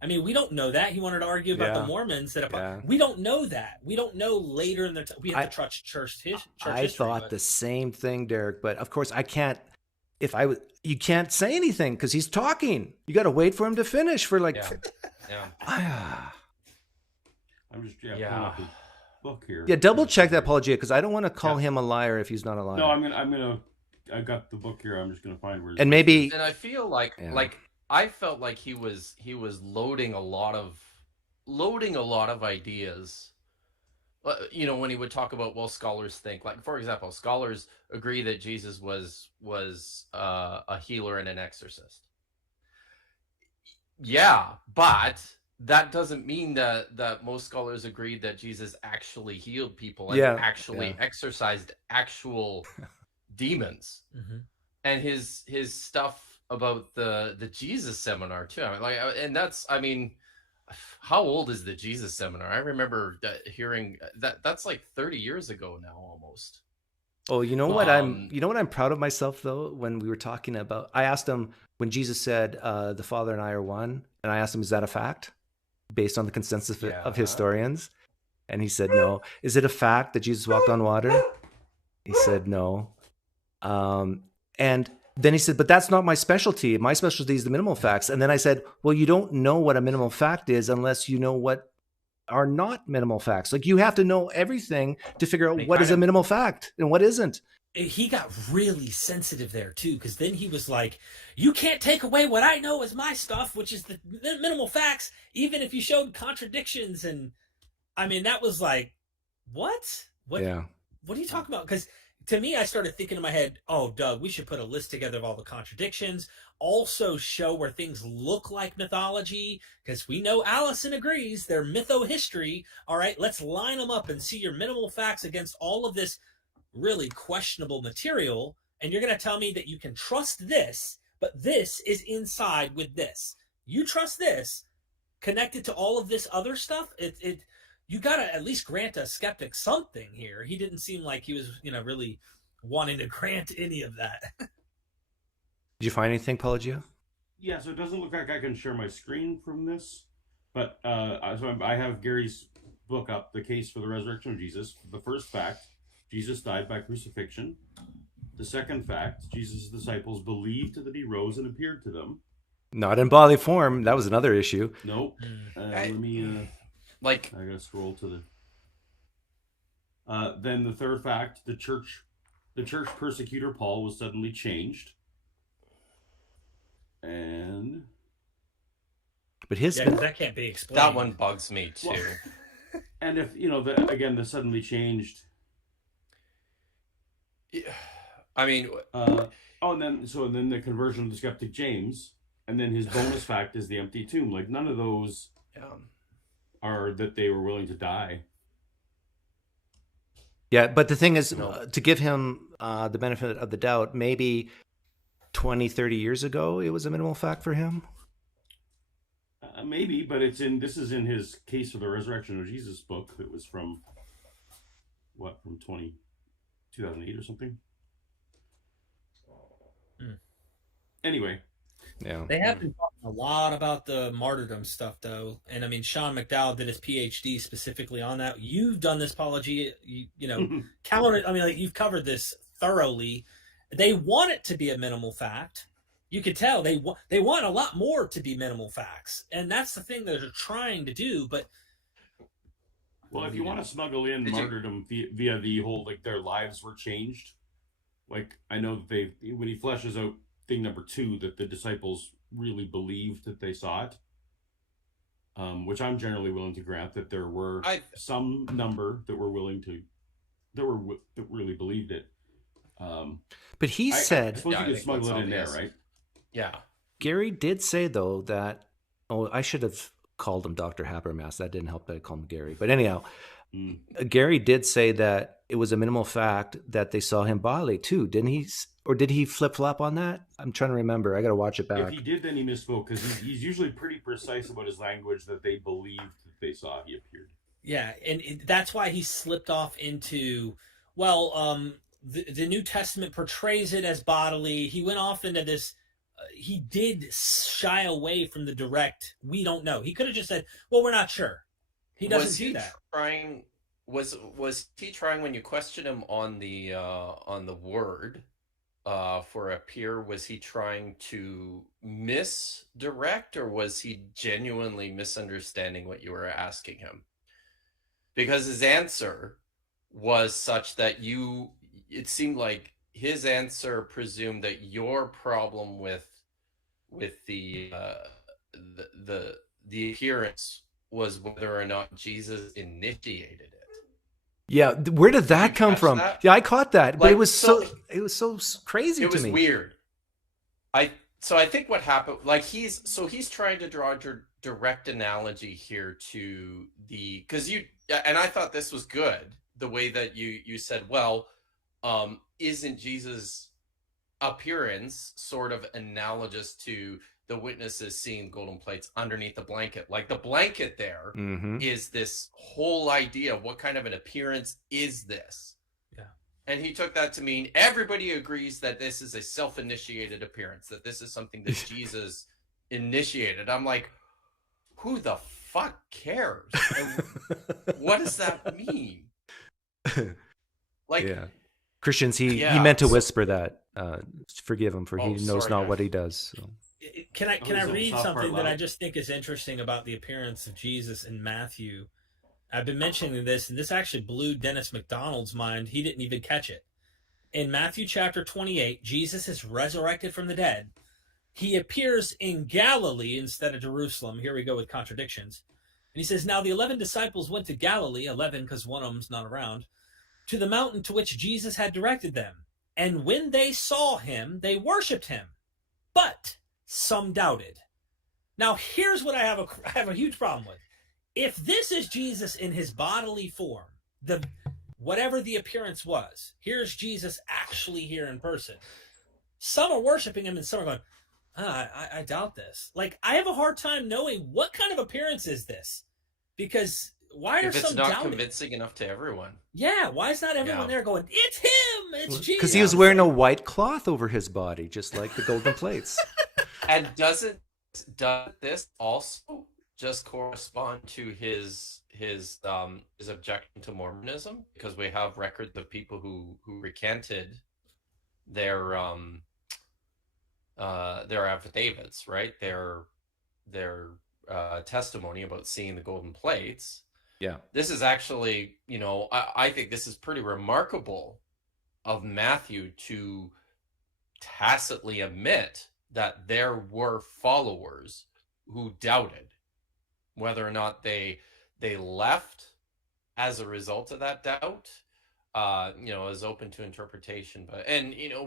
I mean, we don't know that. He wanted to argue about the Mormons that we don't know that. We don't know later in their we have to trust church history. I thought the same thing, Derek, but of course I can't. You can't say anything because he's talking. You got to wait for him to finish for like. I'm just pulling up his book here. Yeah, double check that, Apologia, because I don't want to call him a liar if he's not a liar. No, I'm gonna. I got the book here. I'm just gonna find where. And maybe. And I feel like I felt like he was loading a lot of ideas. You know, when he would talk about, well, scholars think, like, for example, scholars agree that Jesus was a healer and an exorcist. Yeah, but that doesn't mean that most scholars agreed that Jesus actually healed people and actually exorcised actual demons. Mm-hmm. And his stuff about the Jesus seminar too. I mean, how old is the Jesus seminar? I remember hearing that's like 30 years ago now almost. Oh, you know what I'm proud of myself though, when we were talking about, I asked him when Jesus said the Father and I are one, and I asked him, is that a fact based on the consensus of historians? And he said no. Is it a fact that Jesus walked on water? He said no. And then he said, but that's not my specialty. My specialty is the minimal facts. And then I said, well, you don't know what a minimal fact is unless you know what are not minimal facts. Like, you have to know everything to figure out what is a minimal fact and what isn't. He got really sensitive there too, because then he was like, you can't take away what I know as my stuff, which is the minimal facts, even if you showed contradictions. And I mean, that was like, what are you talking about? Because to me, I started thinking in my head, oh, Doug, we should put a list together of all the contradictions. Also show where things look like mythology, because we know Allison agrees they're mytho-history. All right, let's line them up and see your minimal facts against all of this really questionable material. And you're going to tell me that you can trust this, but this is inside with this. You trust this connected to all of this other stuff? You got to at least grant a skeptic something here. He didn't seem like he was, really wanting to grant any of that. Did you find anything, Apologia? Yeah, so it doesn't look like I can share my screen from this, but so I have Gary's book up, The Case for the Resurrection of Jesus. The first fact, Jesus died by crucifixion. The second fact, Jesus' disciples believed that he rose and appeared to them. Not in bodily form. That was another issue. Nope. Let me... I gotta scroll to the. Then the third fact: the church persecutor Paul was suddenly changed, but that can't be explained. That one bugs me too. Well, and if the suddenly changed. Yeah, I mean. And then the conversion of the skeptic James, and then his bonus fact is the empty tomb. Like, none of those. Are that they were willing to die. Yeah, but the thing is, to give him the benefit of the doubt, maybe 20, 30 years ago, it was a minimal fact for him. Maybe, but this is in his Case for the Resurrection of Jesus book. It was from 2008 or something. Anyway, Yeah. They have been talking a lot about the martyrdom stuff, though, and I mean, Sean McDowell did his PhD specifically on that. You've done this apology, you know, counted. I mean, like, you've covered this thoroughly. They want it to be a minimal fact. You could tell they want a lot more to be minimal facts, and that's the thing that they're trying to do. But well, if you want to smuggle in martyrdom via the whole like their lives were changed, like I know that when he fleshes out thing number 2 that the disciples really believed that they saw it, which I'm generally willing to grant that there were some number that were willing to that really believed it. But he said, I suppose you could smuggle it in there, right? Yeah. Gary did say though that, I should have called him Dr. Habermas. That didn't help that I called him Gary. But anyhow, Gary did say that it was a minimal fact that they saw him bodily too, didn't he? Or did he flip-flop on that? I'm trying to remember. I got to watch it back. If he did, then he misspoke, because he's usually pretty precise about his language that they believed that they saw he appeared. Yeah, and that's why he slipped off into, well, the New Testament portrays it as bodily. He went off into this. He did shy away from the direct. We don't know. He could have just said, "Well, we're not sure." He doesn't do that. Was he trying when you questioned him on the word for appear? Was he trying to misdirect, or was he genuinely misunderstanding what you were asking him? Because his answer was such that it seemed like his answer presumed that your problem with the appearance was whether or not Jesus initiated it. Yeah, where did that come from? That? Yeah, I caught that, but like, it was so crazy to me. It was weird. I think what happened, like he's trying to draw a direct analogy here to because I thought this was good, the way that you said, well, isn't Jesus' appearance sort of analogous to the witnesses seeing golden plates underneath the blanket? Like the blanket there is this whole idea of what kind of an appearance is this? Yeah. And he took that to mean everybody agrees that this is a self-initiated appearance, that this is something that Jesus initiated. I'm like, who the fuck cares? And what does that mean? Like, yeah. Christians, he meant to whisper that. Forgive him, for he knows not what he does. So. Can I read something that I just think is interesting about the appearance of Jesus in Matthew? I've been mentioning this, and this actually blew Dennis McDonald's mind. He didn't even catch it. In Matthew chapter 28, Jesus is resurrected from the dead. He appears in Galilee instead of Jerusalem. Here we go with contradictions. And he says, now the 11 disciples went to Galilee, 11 because one of them's not around, to the mountain to which Jesus had directed them. And when they saw him, they worshipped him. But some doubted. Now, here's what I have a huge problem with. If this is Jesus in his bodily form, whatever the appearance was, here's Jesus actually here in person. Some are worshiping him and some are going, I doubt this. Like, I have a hard time knowing what kind of appearance is this, because why are some doubting? If it's not convincing enough to everyone. Yeah, why is not everyone there going, it's him, it's Jesus? Because he was wearing a white cloth over his body, just like the golden plates. And does this also just correspond to his objection to Mormonism? Because we have records of people who recanted their affidavits, right? Their testimony about seeing the golden plates. Yeah. This is actually, I think this is pretty remarkable of Matthew to tacitly admit that there were followers who doubted whether or not they left as a result of that doubt, is open to interpretation. But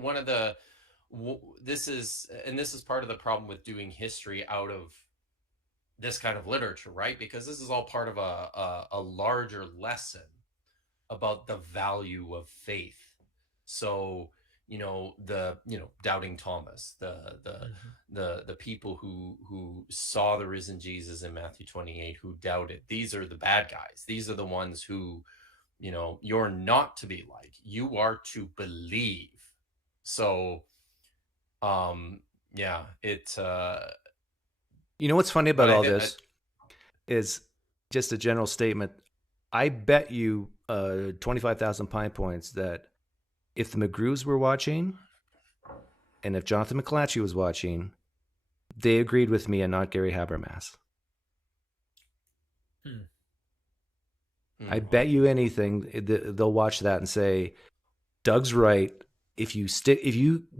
one of the this is part of the problem with doing history out of this kind of literature, right? Because this is all part of a larger lesson about the value of faith. So, doubting Thomas, the people who saw the risen Jesus in Matthew 28, who doubted, these are the bad guys. These are the ones who, you're not to be like, you are to believe. So, yeah, it. You know what's funny about But I all thi- this is just a general statement. I bet you 25,000 Pine Points that if the McGrews were watching and if Jonathan McClatchy was watching, they agreed with me and not Gary Habermas. I bet you anything they'll watch that and say, Doug's right. If you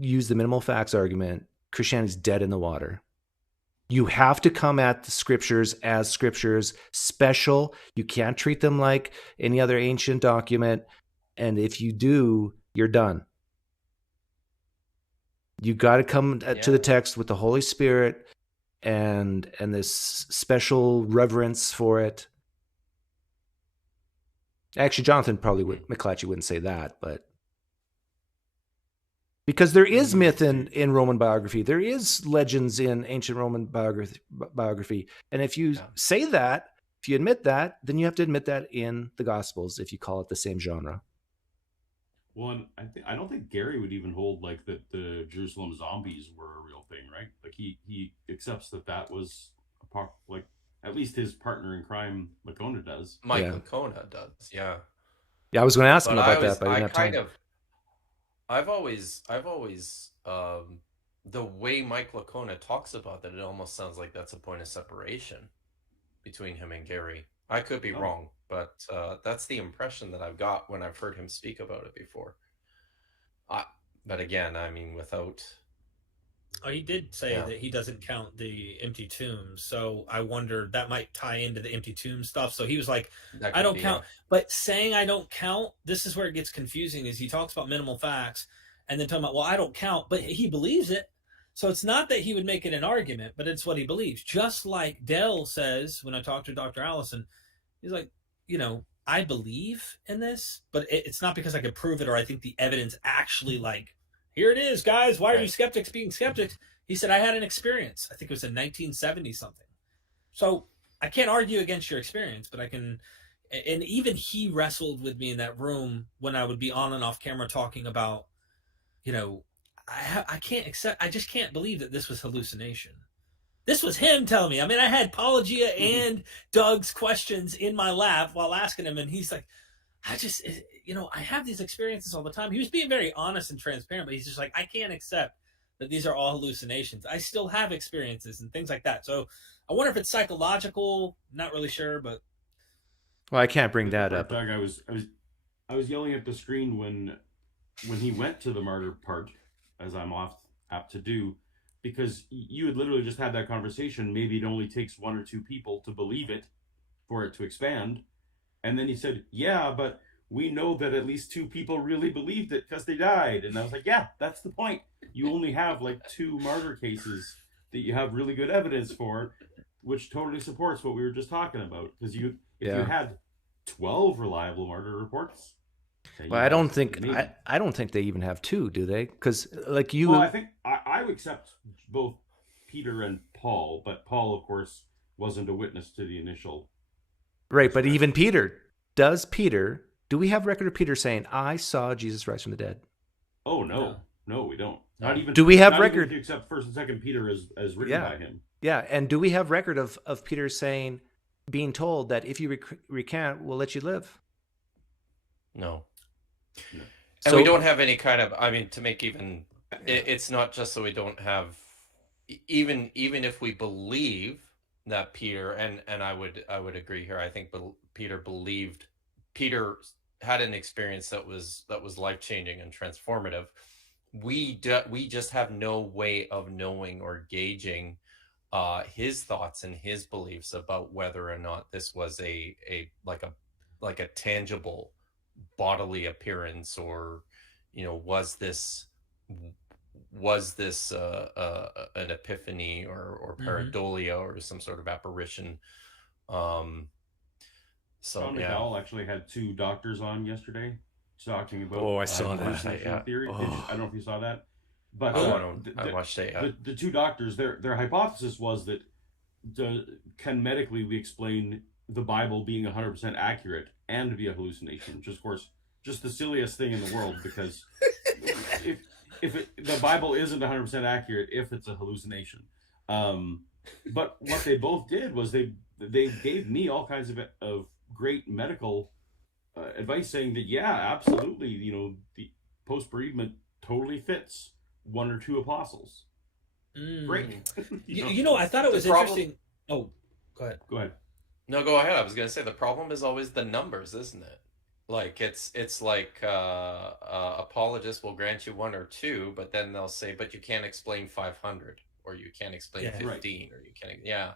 use the minimal facts argument, Christianity's dead in the water. You have to come at the scriptures as scriptures, special. You can't treat them like any other ancient document. And if you do, you're done. You got to come to the text with the Holy Spirit and this special reverence for it. Actually, Jonathan McClatchy wouldn't say that, but because there is myth in Roman biography, there is legends in ancient Roman biography, and if you say that, if you admit that, then you have to admit that in the Gospels if you call it the same genre. Well, and I don't think Gary would even hold like that the Jerusalem zombies were a real thing, right? Like he accepts that was like at least his partner in crime, Lacona, does. Mike Lacona does, yeah. Yeah, I was going to ask him about that, but I didn't have time. I've always, the way Mike Lacona talks about that, it almost sounds like that's a point of separation between him and Gary. I could be wrong, but that's the impression that I've got when I've heard him speak about it before. But again, I mean, without... Oh, he did say that he doesn't count the empty tombs, so I wonder that might tie into the empty tomb stuff. So he was like, I don't count. But saying I don't count, this is where it gets confusing, is he talks about minimal facts and then talking about, well, I don't count, but he believes it. So it's not that he would make it an argument, but it's what he believes. Just like Dell says, when I talked to Dr. Allison, he's like, I believe in this, but it's not because I could prove it or I think the evidence actually like, here it is, guys. Why are you skeptics being skeptics? He said, I had an experience. I think it was in 1970 something. So I can't argue against your experience, but I can. And even he wrestled with me in that room when I would be on and off camera talking about, I can't accept. I just can't believe that this was hallucination. This was him telling me. I mean, I had Paulogia and Doug's questions in my lap while asking him, and he's like, I have these experiences all the time. He was being very honest and transparent, but he's just like, I can't accept that these are all hallucinations. I still have experiences and things like that. So I wonder if it's psychological. Not really sure, but. Well, I can't bring that up. Doug, I was yelling at the screen when he went to the martyr part, as I'm apt to do, because you had literally just had that conversation. Maybe it only takes one or two people to believe it for it to expand. And then he said, yeah, but we know that at least two people really believed it because they died. And I was like, yeah, that's the point. You only have like 2 martyr cases that you have really good evidence for, which totally supports what we were just talking about. Because if you had 12 reliable martyr reports. Well, I don't think they even have 2, do they? Because like you, well, I think I would accept both Peter and Paul, but Paul, of course, wasn't a witness to the initial. Right, but even Peter, do we have record of Peter saying, I saw Jesus rise from the dead? Oh, no, we don't. Not even. Do we have not record? Even if you accept 1st and 2nd Peter as written by him. Yeah, and do we have record of Peter being told that if you recant, we'll let you live? No. And we don't have any kind of, I mean, to make even, it's not just so we don't have, even if we believe that Peter, and I would agree here, I think Peter had an experience that was life-changing and transformative. We just have no way of knowing or gauging his thoughts and his beliefs about whether or not this was a tangible bodily appearance, or was this an epiphany or pareidolia or some sort of apparition. Sean McDowell actually had 2 doctors on yesterday talking about I saw that theory. I don't know if you saw that, but I watched it. The 2 doctors, their hypothesis was that can medically we explain the Bible being 100% accurate and be a hallucination, which is, of course, just the silliest thing in the world, because the Bible isn't 100% accurate if it's a hallucination. But what they both did was they gave me all kinds of great medical advice, saying that absolutely, the post bereavement totally fits one or two apostles. Great. I thought it was interesting. Oh, go ahead. Go ahead. No, go ahead. I was gonna say the problem is always the numbers, isn't it? Like it's like apologists will grant you 1 or 2, but then they'll say, but you can't explain 500, or you can't explain 15, right. Or you can't. Yeah.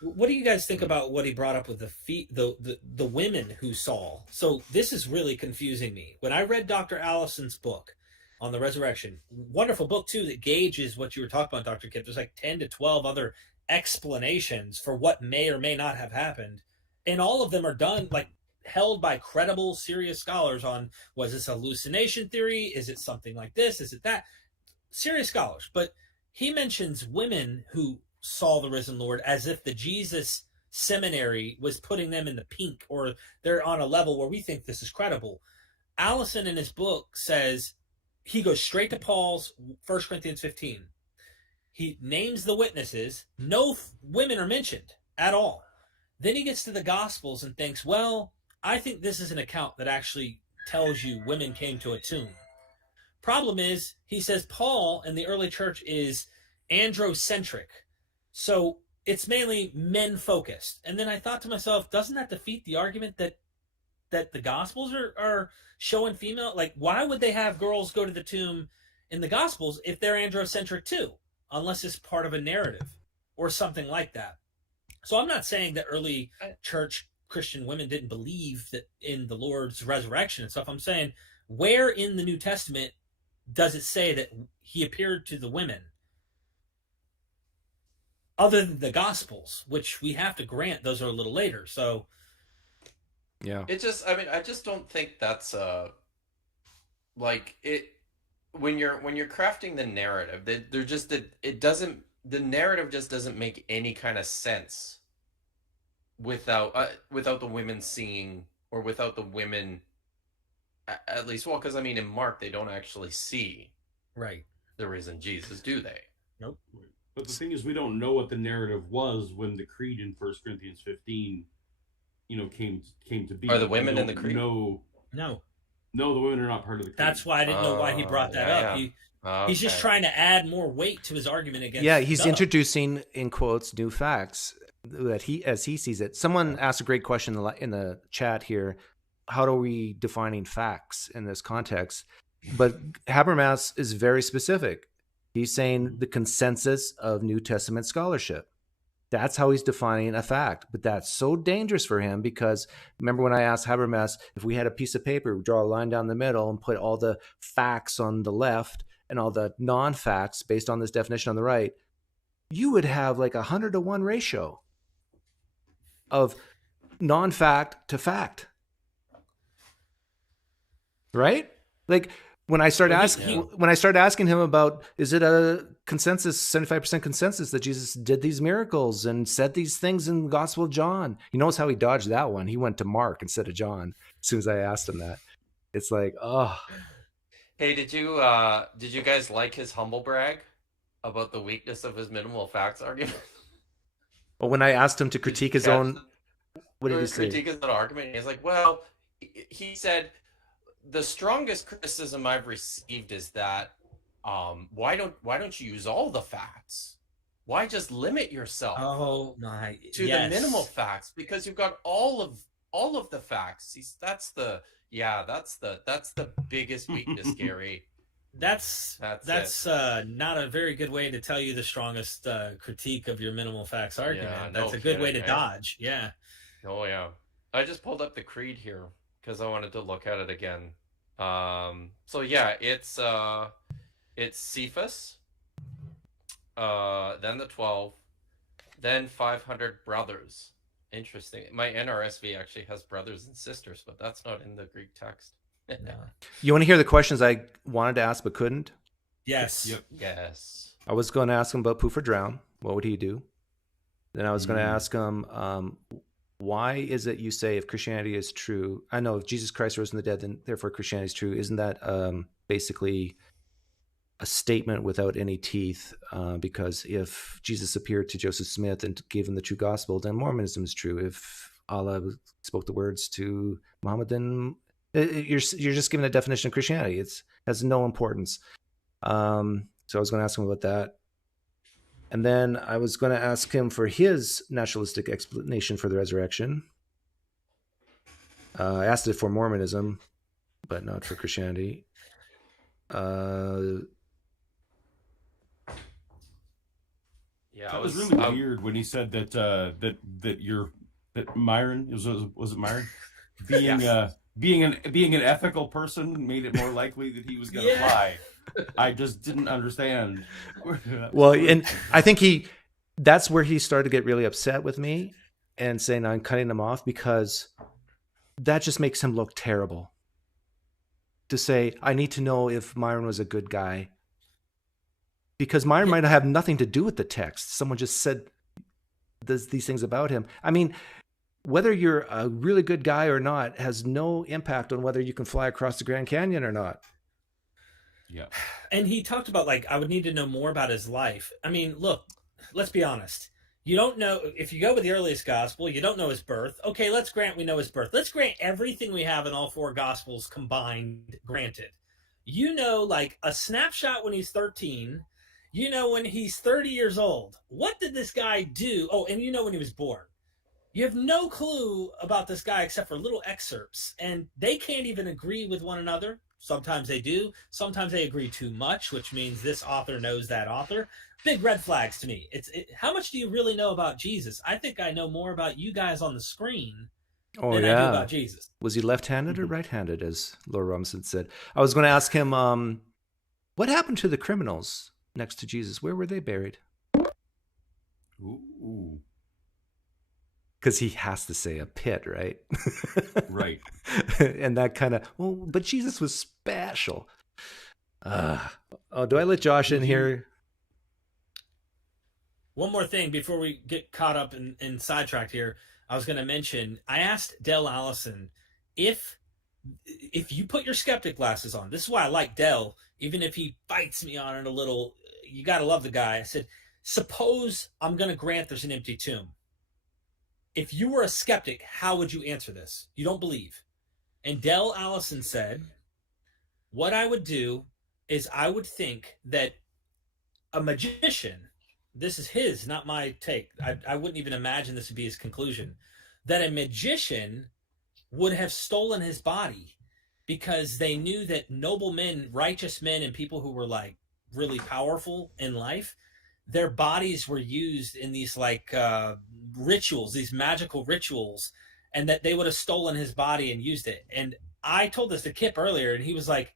What do you guys think about what he brought up with the women who saw? So this is really confusing me. When I read Dr. Allison's book on the resurrection, wonderful book too, that gauges what you were talking about, Dr. Kip. There's like 10 to 12 other explanations for what may or may not have happened. And all of them are done, like, held by credible, serious scholars on, was this a hallucination theory? Is it something like this? Is it that? Serious scholars. But he mentions women who saw the risen Lord as if the Jesus seminary was putting them in the pink, or they're on a level where we think this is credible. Allison in his book says, he goes straight to Paul's 1 Corinthians 15. He names the witnesses. No women are mentioned at all. Then he gets to the Gospels and thinks, well, I think this is an account that actually tells you women came to a tomb. Problem is, he says Paul in the early church is androcentric. So it's mainly men focused. And then I thought to myself, doesn't that defeat the argument that the Gospels are showing female? Like, why would they have girls go to the tomb in the Gospels if they're androcentric too? Unless it's part of a narrative or something like that. So I'm not saying that early church Christian women didn't believe that in the Lord's resurrection and stuff. I'm saying, where in the New Testament does it say that he appeared to the women? Other than the Gospels, which we have to grant those are a little later. So yeah, I just don't think that's like it. When you're crafting the narrative, the narrative just doesn't make any kind of sense without the women seeing, or without the women, at least. Well, because in Mark they don't actually see the risen Jesus, do they? Nope. But the thing is, we don't know what the narrative was when the creed in 1 Corinthians 15, came to be. Are the women in the creed? No, the women are not part of the creed. That's why I didn't know why he brought that up. Yeah. He's just trying to add more weight to his argument against. Yeah, he's introducing, in quotes, new facts that as he sees it. Someone asked a great question in the chat here. How are we defining facts in this context? But Habermas is very specific. He's saying the consensus of New Testament scholarship. That's how he's defining a fact. But that's so dangerous for him, because remember when I asked Habermas, if we had a piece of paper, we draw a line down the middle and put all the facts on the left and all the non-facts based on this definition on the right, you would have like 100-to-1 ratio of non-fact to fact. Right? Like, when I started asking him about, is it a consensus, 75% consensus that Jesus did these miracles and said these things in the Gospel of John? You notice how he dodged that one. He went to Mark instead of John as soon as I asked him that. It's like, oh. Hey, did you guys like his humble brag about the weakness of his minimal facts argument? Well, when I asked him to critique his own, what did he say? Critique his own argument. He's like, well, he said, the strongest criticism I've received is that why don't you use all the facts? Why just limit yourself to the minimal facts? Because you've got all of the facts. That's the biggest weakness, Gary. That's not a very good way to tell you the strongest critique of your minimal facts argument. Yeah, that's a good way to dodge. Yeah. Oh yeah. I just pulled up the creed here because I wanted to look at it again. So yeah, it's Cephas, then the 12, then 500 brothers. Interesting. My NRSV actually has brothers and sisters, but that's not in the Greek text. No. You want to hear the questions I wanted to ask but couldn't? Yes. Yep. Yes. I was going to ask him about poo for drown. What would he do? Then I was going to ask him, why is it you say if Christianity is true, I know if Jesus Christ rose from the dead, then therefore Christianity is true. Isn't that basically a statement without any teeth, because if Jesus appeared to Joseph Smith and gave him the true gospel, then Mormonism is true. If Allah spoke the words to Muhammad, then you're just giving a definition of Christianity. It has no importance. So I was going to ask him about that. And then I was going to ask him for his naturalistic explanation for the resurrection. I asked it for Mormonism, but not for Christianity. Yeah, that was really weird when he said that that Myron was it Myron being an ethical person made it more likely that he was going to fly. I just didn't understand. Well, and I think that's where he started to get really upset with me and saying I'm cutting him off, because that just makes him look terrible. To say, I need to know if Myron was a good guy. Because Myron might have nothing to do with the text. Someone just said these things about him. I mean, whether you're a really good guy or not has no impact on whether you can fly across the Grand Canyon or not. Yeah. And he talked about, like, I would need to know more about his life. I mean, look, let's be honest. You don't know, if you go with the earliest gospel, you don't know his birth. Okay, let's grant we know his birth. Let's grant everything we have in all four gospels combined, granted. You know, like, a snapshot when he's 13. You know when he's 30 years old. What did this guy do? Oh, and you know when he was born. You have no clue about this guy except for little excerpts. And they can't even agree with one another. Sometimes they do. Sometimes they agree too much, which means this author knows that author. Big red flags to me. How much do you really know about Jesus? I think I know more about you guys on the screen than I do about Jesus. Was he left-handed or right-handed, as Laura Robinson said? I was going to ask him, what happened to the criminals next to Jesus? Where were they buried? Ooh. Because he has to say a pit, right? Right. And that kind of, but Jesus was special. Do I let Josh in here? One more thing before we get caught up and sidetracked here. I was going to mention, I asked Dell Allison if you put your skeptic glasses on, this is why I like Dell, even if he fights me on it a little, you got to love the guy. I said, suppose I'm going to grant there's an empty tomb. If you were a skeptic, how would you answer this? You don't believe. And Dell Allison said, what I would do is I would think that a magician, this is his, not my take. I wouldn't even imagine this would be his conclusion, that a magician would have stolen his body because they knew that noble men, righteous men, and people who were like really powerful in life, their bodies were used in these like rituals, these magical rituals, and that they would have stolen his body and used it. And I told this to Kip earlier, and he was like,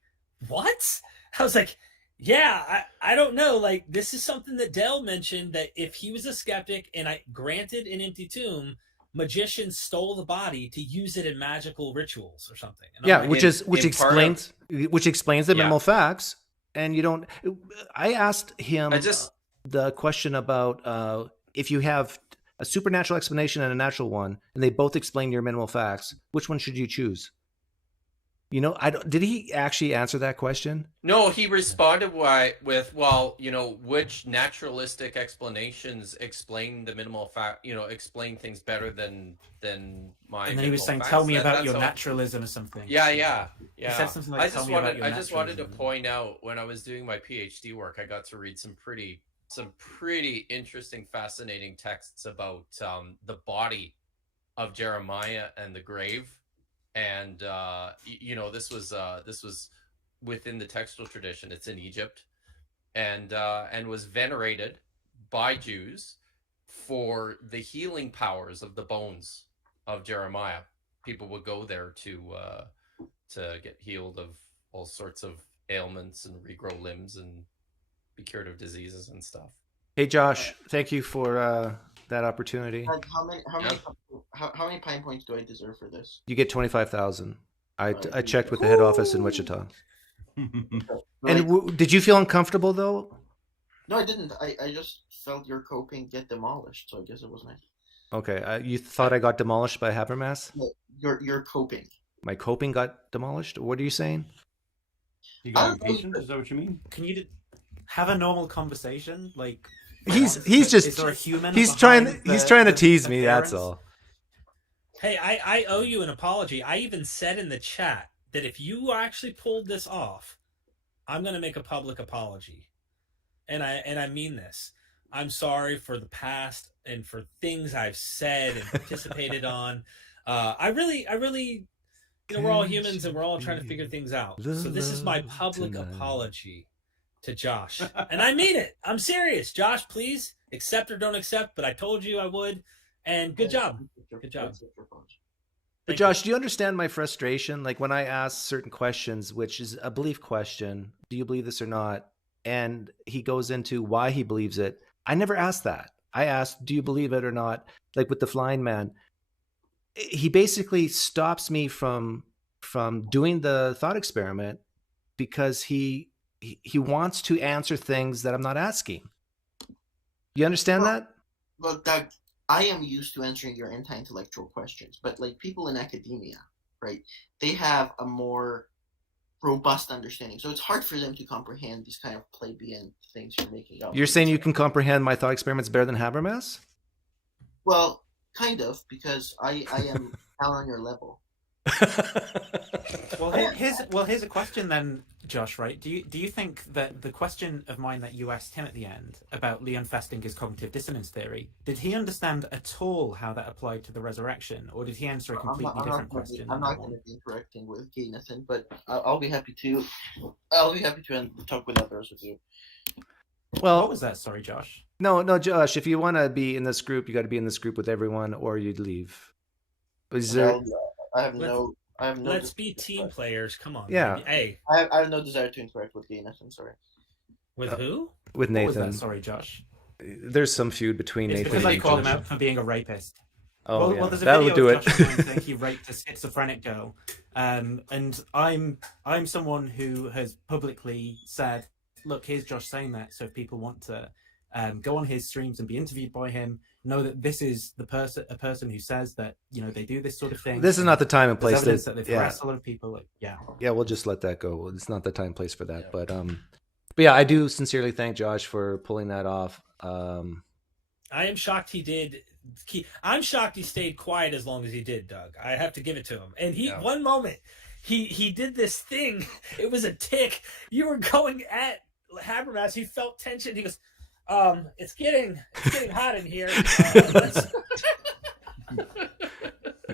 what? I was like, yeah, I don't know. Like, this is something that Dell mentioned, that if he was a skeptic and I granted an empty tomb, magicians stole the body to use it in magical rituals or something. And yeah, like, which explains the minimal facts. And you don't. I asked him the question about if you have a supernatural explanation and a natural one, and they both explain your minimal facts, which one should you choose? You know, did he actually answer that question? No, he responded with, which naturalistic explanations explain the minimal fact, explain things better than my. And then he was saying, "Tell me about your naturalism" or something. Yeah. He said something like, I just wanted to point out, when I was doing my PhD work, I got to read some pretty interesting, fascinating texts about the body of Jeremiah and the grave. And this was within the textual tradition. It's in Egypt, and was venerated by Jews for the healing powers of the bones of Jeremiah. People would go there to get healed of all sorts of ailments and regrow limbs and be cured of diseases and stuff. Hey, Josh, thank you for that opportunity. How many Pine points do I deserve for this? You get 25,000. I checked with the head office in Wichita. And did you feel uncomfortable though? No, I didn't. I just felt your coping get demolished, so I guess it was nice. Okay, you thought I got demolished by Habermas? No, your coping. My coping got demolished? What are you saying? You got impatient? Is that what you mean? Can you have a normal conversation. Like he's is just there a human? he's trying to tease me. appearance? That's all. Hey, I owe you an apology. I even said in the chat that if you actually pulled this off, I'm going to make a public apology. And I mean this. I'm sorry for the past and for things I've said and participated on. I really, we're all humans and we're all trying to figure things out. So this is my public apology to Josh. And I mean it. I'm serious. Josh, please accept or don't accept, but I told you I would. And good job. Good job. But Josh, do you understand my frustration? Like when I ask certain questions, which is a belief question, do you believe this or not? And he goes into why he believes it. I never asked that. I asked, do you believe it or not? Like with the flying man, he basically stops me from doing the thought experiment because he wants to answer things that I'm not asking. You understand that? Well, Doug, I am used to answering your anti-intellectual questions, but like people in academia, right? They have a more robust understanding, so it's hard for them to comprehend these kind of plebeian things you're making up. You're saying you can comprehend my thought experiments better than Habermas? Well, kind of, because I am down on your level. Well, here's a question then, Josh. Right? Do you think that the question of mine that you asked him at the end about Leon Festinger's cognitive dissonance theory, did he understand at all how that applied to the resurrection, or did he answer a completely different question? I'm not going to be interacting with Gay Nathan, but I'll be happy to talk with others with you. Well, what was that? Sorry, Josh. No, Josh. If you want to be in this group, you got to be in this group with everyone, or you'd leave. Is there? I have no. Let's be team players. Come on. Yeah. Baby. Hey. I have no desire to interact with Gay Nathan. Sorry. With who? With Nathan. What was that? Sorry, Josh. There's some feud between It's Nathan because and I called him out for being a rapist. Oh, well, there's a that video would do of it. Josh saying he raped a schizophrenic girl, and I'm someone who has publicly said, "Look, here's Josh saying that." So if people want to go on his streams and be interviewed by him, know that this is a person who says that they do this sort of thing. This is not the time and place that they've harassed a lot of people. Yeah, we'll just let that go. It's not the time and place for that. Yeah. But yeah, I do sincerely thank Josh for pulling that off. I am shocked he did. I'm shocked he stayed quiet as long as he did, Doug. I have to give it to him. And one moment, he did this thing. It was a tick. You were going at Habermas. He felt tension. He goes, it's getting hot in here.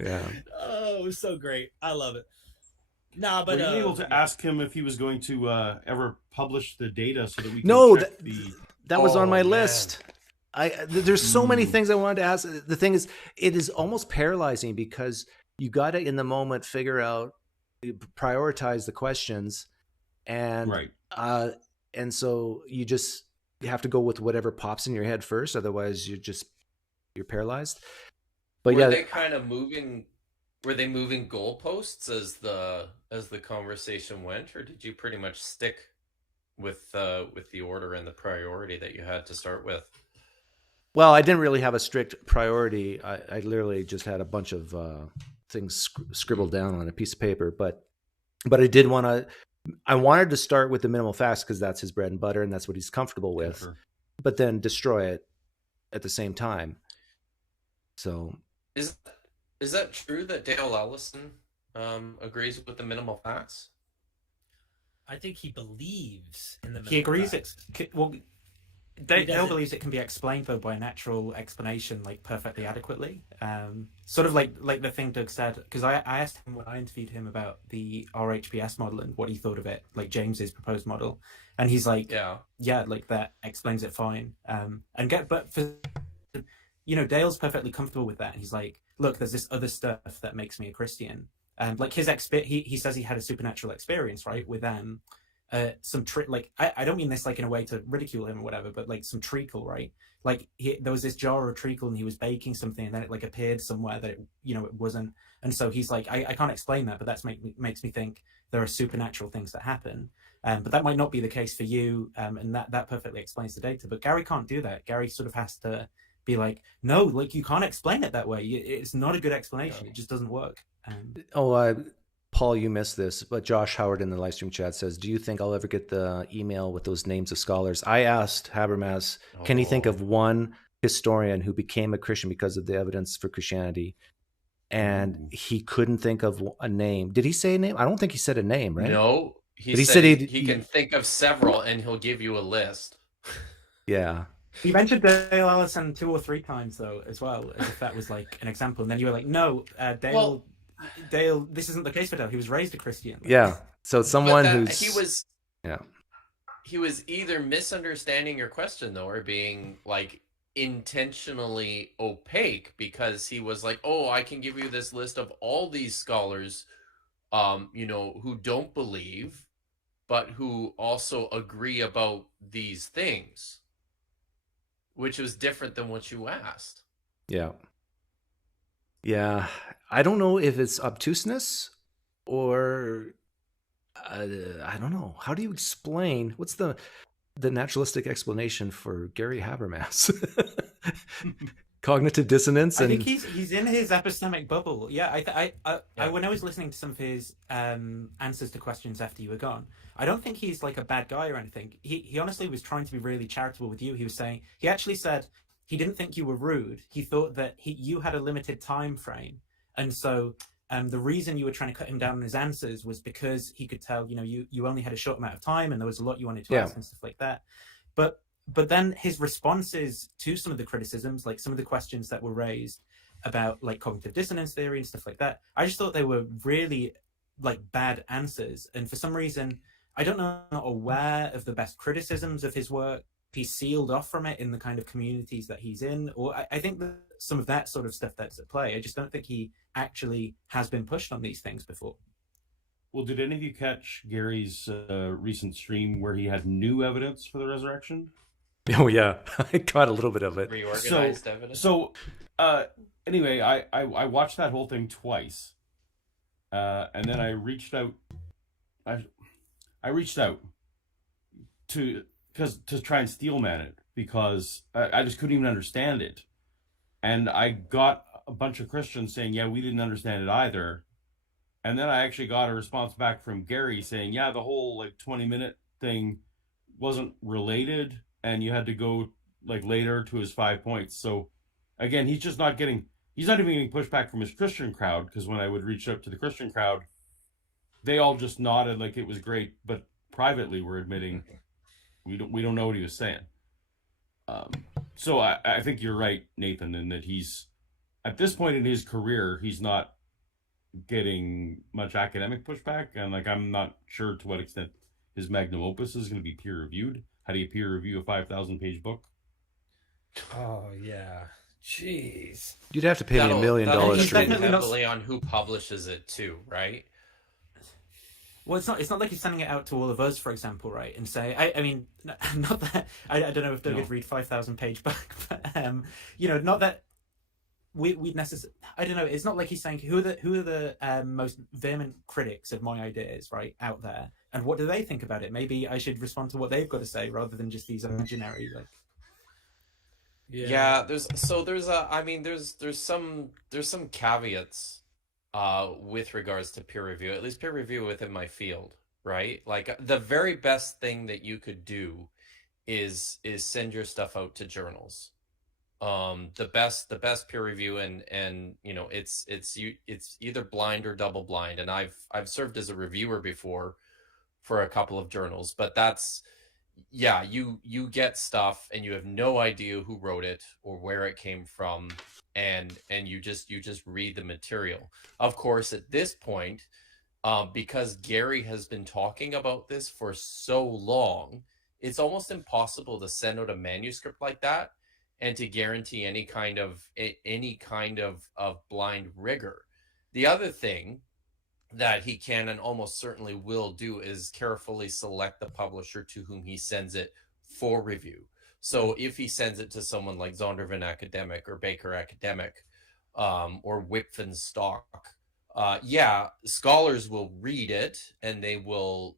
Yeah. Oh, it was so great. I love it. Nah, but were you able to ask him if he was going to ever publish the data so that we can check that was on my list. There's so many things I wanted to ask. The thing is, it is almost paralyzing because you got to, in the moment, figure out, prioritize the questions, and right. And so you have to go with whatever pops in your head first. Otherwise, you're paralyzed. But were they kind of moving? Were they moving goalposts as the conversation went, or did you pretty much stick with the order and the priority that you had to start with? Well, I didn't really have a strict priority. I literally just had a bunch of things scribbled down on a piece of paper. But I did want to. I wanted to start with the minimal facts because that's his bread and butter and that's what he's comfortable with. Sure. But then destroy it at the same time. So is that true that Dale Ellison agrees with the minimal facts? I think he believes in the minimal He agrees facts. Dale believes it can be explained though by a natural explanation, like perfectly adequately. Sort of like the thing Doug said, because I asked him when I interviewed him about the RHBS model and what he thought of it, like James's proposed model, and he's like, yeah, like that explains it fine. But for Dale's perfectly comfortable with that, and he's like, look, there's this other stuff that makes me a Christian, and like his he says he had a supernatural experience, right, with some trick, like I don't mean this like in a way to ridicule him or whatever, but like some treacle, right? Like there was this jar of treacle and he was baking something and then it like appeared somewhere that it wasn't, and so he's like, I can't explain that, but that's makes me think there are supernatural things that happen, but that might not be the case for you, and that perfectly explains the data. But Gary can't do that. Gary sort of has to be like, no, like you can't explain it that way. It's not a good explanation. It just doesn't work. Paul, you missed this, but Josh Howard in the live stream chat says, do you think I'll ever get the email with those names of scholars? I asked Habermas, can he think of one historian who became a Christian because of the evidence for Christianity? And he couldn't think of a name. Did he say a name? I don't think he said a name, right? No, he said he can think of several, and he'll give you a list. Yeah. You mentioned Dale Allison 2 or 3 times, though, as well, as if that was like an example. And then you were like, no, Dale, this isn't the case for Dale. He was raised a Christian. Yeah. So someone who's... He was either misunderstanding your question, though, or being like intentionally opaque, because he was like, oh, I can give you this list of all these scholars, who don't believe, but who also agree about these things, which was different than what you asked. Yeah. Yeah. I don't know if it's obtuseness or I don't know. How do you explain? What's the naturalistic explanation for Gary Habermas? Cognitive dissonance. I think he's in his epistemic bubble. Yeah, I when I was listening to some of his answers to questions after you were gone, I don't think he's like a bad guy or anything. He honestly was trying to be really charitable with you. He actually said he didn't think you were rude. He thought that you had a limited time frame, and so the reason you were trying to cut him down on his answers was because he could tell, you only had a short amount of time and there was a lot you wanted to ask and stuff like that. But then his responses to some of the criticisms, like some of the questions that were raised about like cognitive dissonance theory and stuff like that, I just thought they were really like bad answers. And for some reason, I don't know, I'm not aware of the best criticisms of his work. He's sealed off from it in the kind of communities that he's in, or I think that some of that sort of stuff that's at play. I just don't think he actually has been pushed on these things before. Well, did any of you catch Gary's recent stream where he had new evidence for the resurrection? Oh yeah, I caught a little bit of it. Reorganized evidence. So anyway, I watched that whole thing twice, and then I reached out. I reached out to try and steelman it because I just couldn't even understand it, and I got a bunch of Christians saying, "Yeah, we didn't understand it either," and then I actually got a response back from Gary saying, "Yeah, the whole like 20-minute thing wasn't related." And you had to go like later to his 5 points. So again, he's not even getting pushback from his Christian crowd, because when I would reach out to the Christian crowd, they all just nodded like it was great, but privately were admitting we don't know what he was saying. So I think you're right, Nathan, in that he's at this point in his career, he's not getting much academic pushback, and like I'm not sure to what extent his magnum opus is going to be peer reviewed. How do you peer review a 5,000-page book? Oh yeah, jeez. You'd have to pay me $1 million. Heavily on who publishes it too, right? Well, it's not like he's sending it out to all of us, for example, right? And say, I mean, not that I don't know if Doug would read 5,000-page book, but not that we'd necessarily. I don't know. It's not like he's saying who are the most vehement critics of my ideas, right, out there, and what do they think about it? Maybe I should respond to what they've got to say rather than just these imaginary like. Yeah, there's some caveats with regards to peer review, at least peer review within my field, right? Like the very best thing that you could do is send your stuff out to journals. The best peer review, and it's either blind or double blind, and I've served as a reviewer before for a couple of journals, but that's you get stuff and you have no idea who wrote it or where it came from, and you just read the material. Of course, at this point, because Gary has been talking about this for so long, it's almost impossible to send out a manuscript like that and to guarantee any kind of blind rigor. The other thing that he can and almost certainly will do is carefully select the publisher to whom he sends it for review. So if he sends it to someone like Zondervan Academic or Baker Academic, or Whitfin Stock, scholars will read it and they will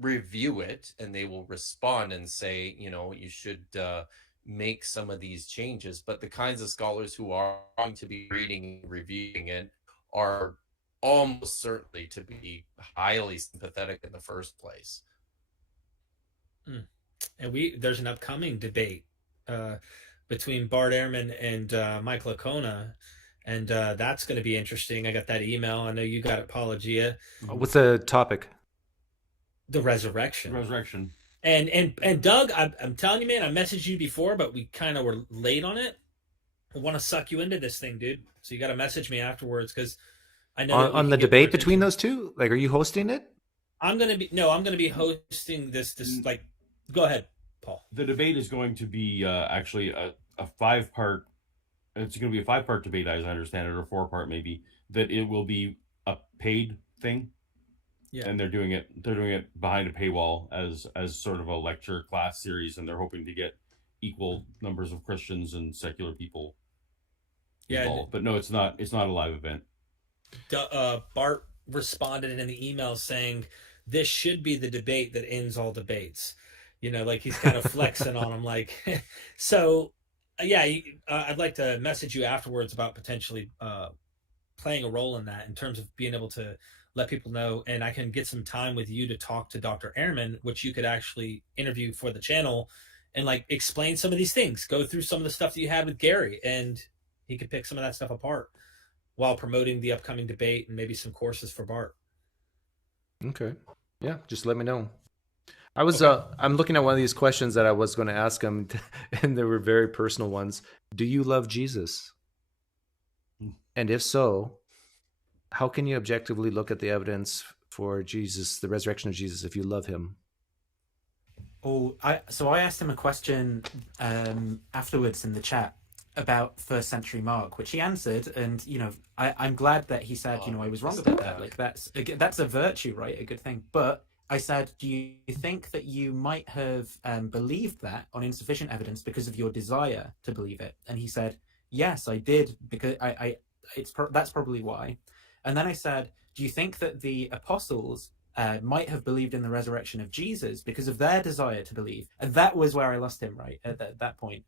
review it and they will respond and say, you should make some of these changes. But the kinds of scholars who are going to be reading and reviewing it are almost certainly to be highly sympathetic in the first place. And there's an upcoming debate between Bart Ehrman and Mike Licona, and that's going to be interesting. I got that email. I know you got it, Paulogia. What's the topic? The resurrection. And Doug, I'm telling you, man, I messaged you before, but we kind of were late on it. I want to suck you into this thing, dude. So you got to message me afterwards, because I know on the debate between those two. Like, are you hosting it? I'm gonna be hosting this. Like, go ahead, Paul. The debate is going to be actually a 5-part. It's going to be a 5-part debate, as I understand it, or 4-part maybe. That it will be a paid thing. Yeah. And they're doing it behind a paywall as sort of a lecture class series, and they're hoping to get equal numbers of Christians and secular people involved. But no, it's not a live event. Bart responded in the email saying this should be the debate that ends all debates. Like he's kind of flexing on him, like. So yeah, I'd like to message you afterwards about potentially playing a role in that, in terms of being able to let people know, and I can get some time with you to talk to Dr. Ehrman, which you could actually interview for the channel and like explain some of these things, go through some of the stuff that you had with Gary, and he could pick some of that stuff apart while promoting the upcoming debate and maybe some courses for Bart. Okay. Yeah, just let me know. I was I'm looking at one of these questions that I was going to ask him, and there were very personal ones. Do you love Jesus? And if so, how can you objectively look at the evidence for Jesus, the resurrection of Jesus, if you love him? I asked him a question afterwards in the chat about first century Mark, which he answered, and I'm glad that he said I was wrong about that. Like that's a virtue, right? A good thing. But I said, do you think that you might have believed that on insufficient evidence because of your desire to believe it? And he said, yes, I did, because that's probably why. And then I said, do you think that the apostles might have believed in the resurrection of Jesus because of their desire to believe? And that was where I lost him, right? At that point.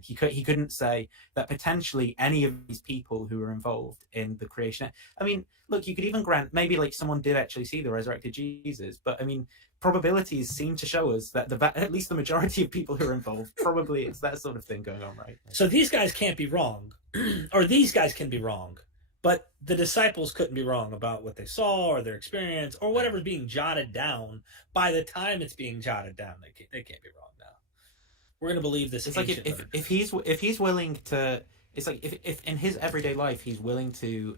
He couldn't say that potentially any of these people who were involved in the creation. I mean, look, you could even grant maybe like someone did actually see the resurrected Jesus, but I mean, probabilities seem to show us that at least the majority of people who are involved, probably it's that sort of thing going on, right? So these guys can't be wrong, or these guys can be wrong, but the disciples couldn't be wrong about what they saw or their experience or whatever's being jotted down. By the time it's being jotted down, they can't be wrong now. We're going to believe this. It's like if he's willing to, it's like if in his everyday life he's willing to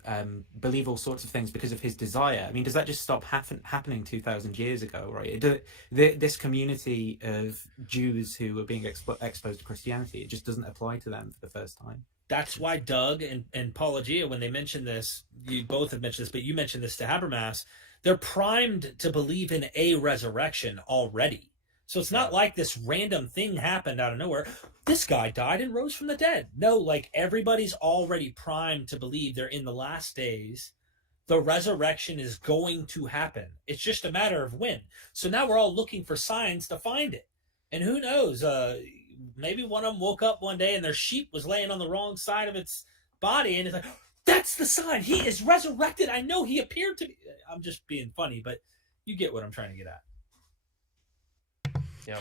believe all sorts of things because of his desire. I mean, does that just stop happening 2,000 years ago, right? This community of Jews who are being exposed to Christianity, it just doesn't apply to them for the first time. That's why Doug and Paulogia, when they mentioned this, you both have mentioned this, but you mentioned this to Habermas, they're primed to believe in a resurrection already. So it's not like this random thing happened out of nowhere. This guy died and rose from the dead. No, like everybody's already primed to believe they're in the last days. The resurrection is going to happen. It's just a matter of when. So now we're all looking for signs to find it. And who knows, maybe one of them woke up one day and their sheep was laying on the wrong side of its body. And it's like, that's the sign. He is resurrected. I know he appeared to be. I'm just being funny, but you get what I'm trying to get at. Yeah.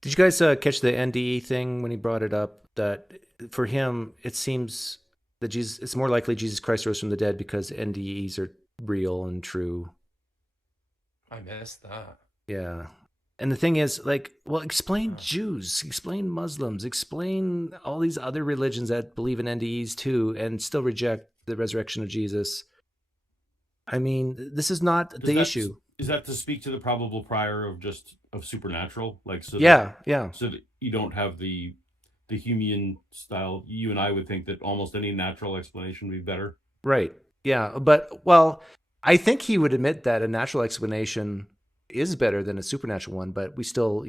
Did you guys catch the NDE thing when he brought it up? That for him, it seems that it's more likely Jesus Christ rose from the dead because NDEs are real and true. I missed that. Yeah. And the thing is, like, well, explain Jews, explain Muslims, explain all these other religions that believe in NDEs too and still reject the resurrection of Jesus. I mean, this is not the issue. Is that to speak to the probable prior of supernatural? Like, so yeah. So that you don't have the Humean style. You and I would think that almost any natural explanation would be better. Right. Yeah. But, well, I think he would admit that a natural explanation is better than a supernatural one, but we still,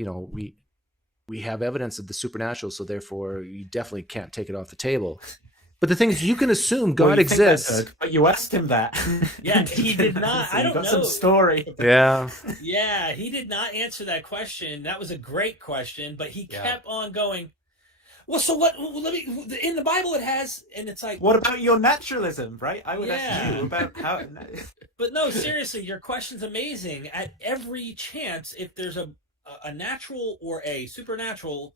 we have evidence of the supernatural, so therefore you definitely can't take it off the table. But the thing is, you can assume God exists. But you asked him that. Yeah, he did not. So I don't know. Some story. Yeah. Yeah, he did not answer that question. That was a great question, but he kept on going, Well, so what? Let me. In the Bible, it has, and it's like, what about your naturalism, right? I would ask Yeah. you about how. but no, seriously, your question's amazing. At every chance, if there's a natural or a supernatural,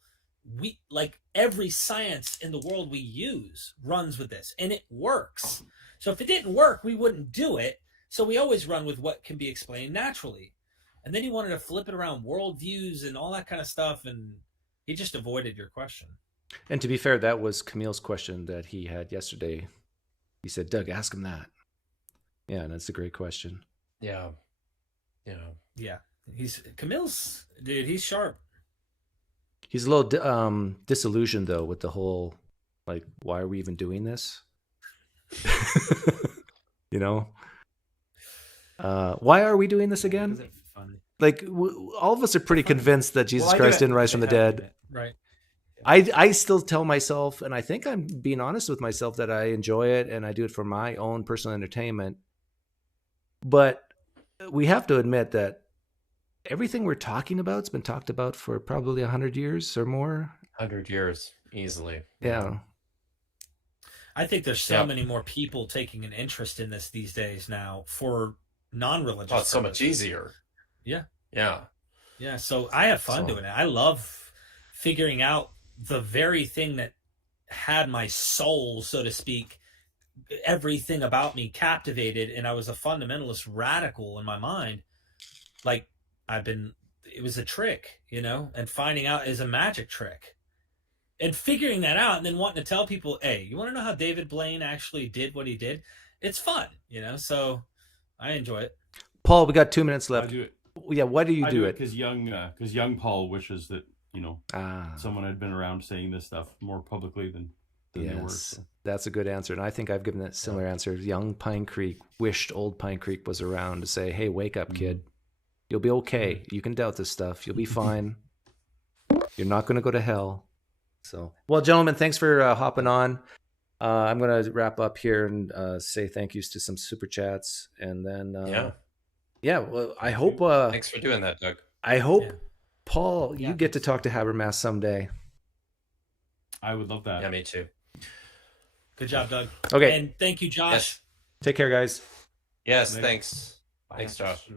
we like every science in the world we use runs with this, and it works. So if it didn't work, we wouldn't do it. So we always run with what can be explained naturally. And then he wanted to flip it around worldviews and all that kind of stuff, and he just avoided your question. And to be fair, that was Camille's question that he had yesterday. He said, Doug, ask him that. Yeah, and that's a great question. Yeah. Camille's, dude, he's sharp. He's a little disillusioned, though, with the whole, like, why are we even doing this? You know? Why are we doing this again? Like, all of us are pretty convinced that Jesus Christ didn't rise from the dead. Right. I still tell myself, and I think I'm being honest with myself, that I enjoy it and I do it for my own personal entertainment. But we have to admit that everything we're talking about has been talked about for probably 100 years or more. 100 years, easily. Yeah. I think there's so many more people taking an interest in this these days now for non-religious. Oh, it's so much easier. Yeah. Yeah. So I have fun doing it. I love figuring out the very thing that had my soul, so to speak, everything about me captivated, and I was a fundamentalist radical in my mind. Like it was a trick, and finding out is a magic trick. And figuring that out and then wanting to tell people, hey, you want to know how David Blaine actually did what he did? It's fun, so I enjoy it. Paul, we got 2 minutes left. I do it. Yeah, why do you do it? Because young Paul wishes that someone had been around saying this stuff more publicly than they were. So. That's a good answer, and I think I've given that similar answer. Young PineCreek wished old PineCreek was around to say, "Hey, wake up, kid. You'll be okay. You can doubt this stuff. You'll be fine. You're not going to go to hell." So, well, gentlemen, thanks for hopping on. I'm going to wrap up here and say thank yous to some super chats, and then well, I hope. Thanks for doing that, Doug. I hope, Paul, you get to talk to Habermas someday. I would love that. Yeah, me too. Good job, Doug. Okay, and thank you, Josh. Yes. Take care, guys. Yes, thanks. Thanks, Josh.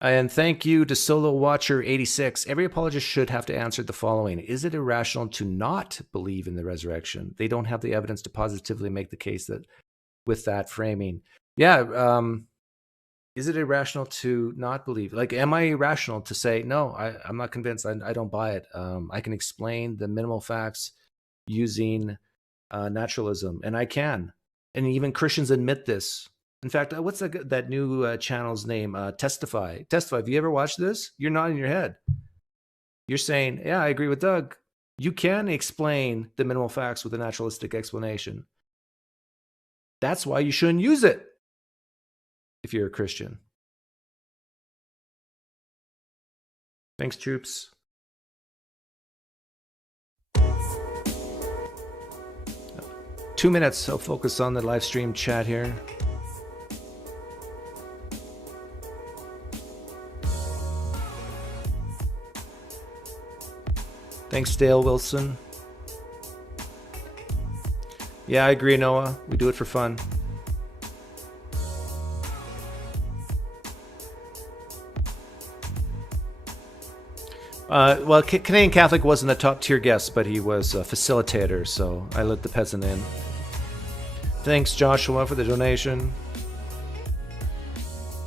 And thank you to Solo Watcher 86. Every apologist should have to answer the following. Is it irrational to not believe in the resurrection? They don't have the evidence to positively make the case that with that framing. Yeah. Is it irrational to not believe? Like, am I irrational to say, no, I'm not convinced. I don't buy it. I can explain the minimal facts using naturalism, and I can. And even Christians admit this. In fact, what's that new channel's name? Testify. Have you ever watched this? You're nodding your head. You're saying, yeah, I agree with Doug. You can explain the minimal facts with a naturalistic explanation. That's why you shouldn't use it if you're a Christian. Thanks, troops. Two minutes. I'll focus on the live stream chat here. Thanks, Dale Wilson. Yeah, I agree, Noah. We do it for fun. Well, Canadian Catholic wasn't a top-tier guest, but he was a facilitator, so I let the peasant in. Thanks, Joshua, for the donation.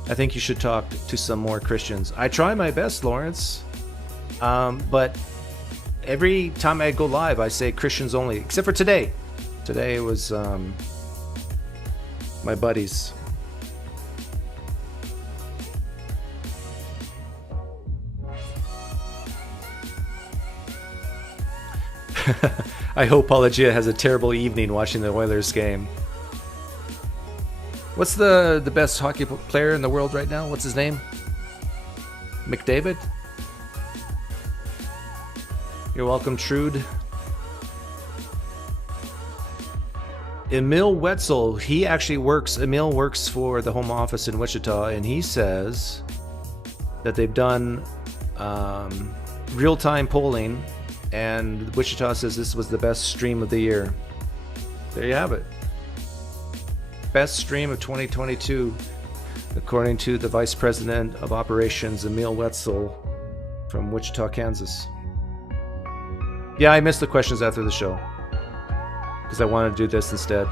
I think you should talk to some more Christians. I try my best, Lawrence. But every time I go live, I say Christians only, except for today. Today it was my buddies. I hope Apologia has a terrible evening watching the Oilers game. What's the best hockey player in the world right now? What's his name? McDavid? You're welcome, Trude. Emil Wetzel, Emil works for the Home Office in Wichita, and he says that they've done real-time polling And Wichita says this was the best stream of the year. There you have it. Best stream of 2022, according to the Vice President of Operations, Emil Wetzel, from Wichita, Kansas. Yeah, I missed the questions after the show because I wanted to do this instead.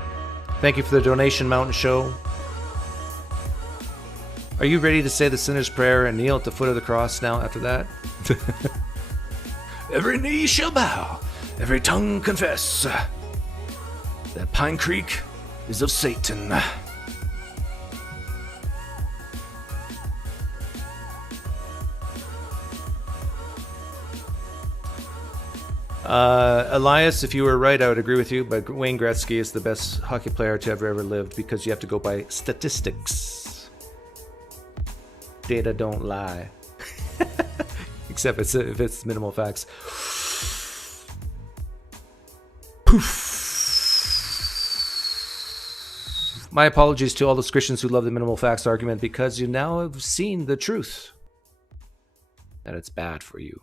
Thank you for the donation, Mountain Show. Are you ready to say the sinner's prayer and kneel at the foot of the cross now after that? Every knee shall bow, every tongue confess that PineCreek is of Satan. Elias, if you were right, I would agree with you, but Wayne Gretzky is the best hockey player to ever lived because you have to go by statistics. Data don't lie. Except if it's minimal facts. Poof. My apologies to all those Christians who love the minimal facts argument because you now have seen the truth. That it's bad for you.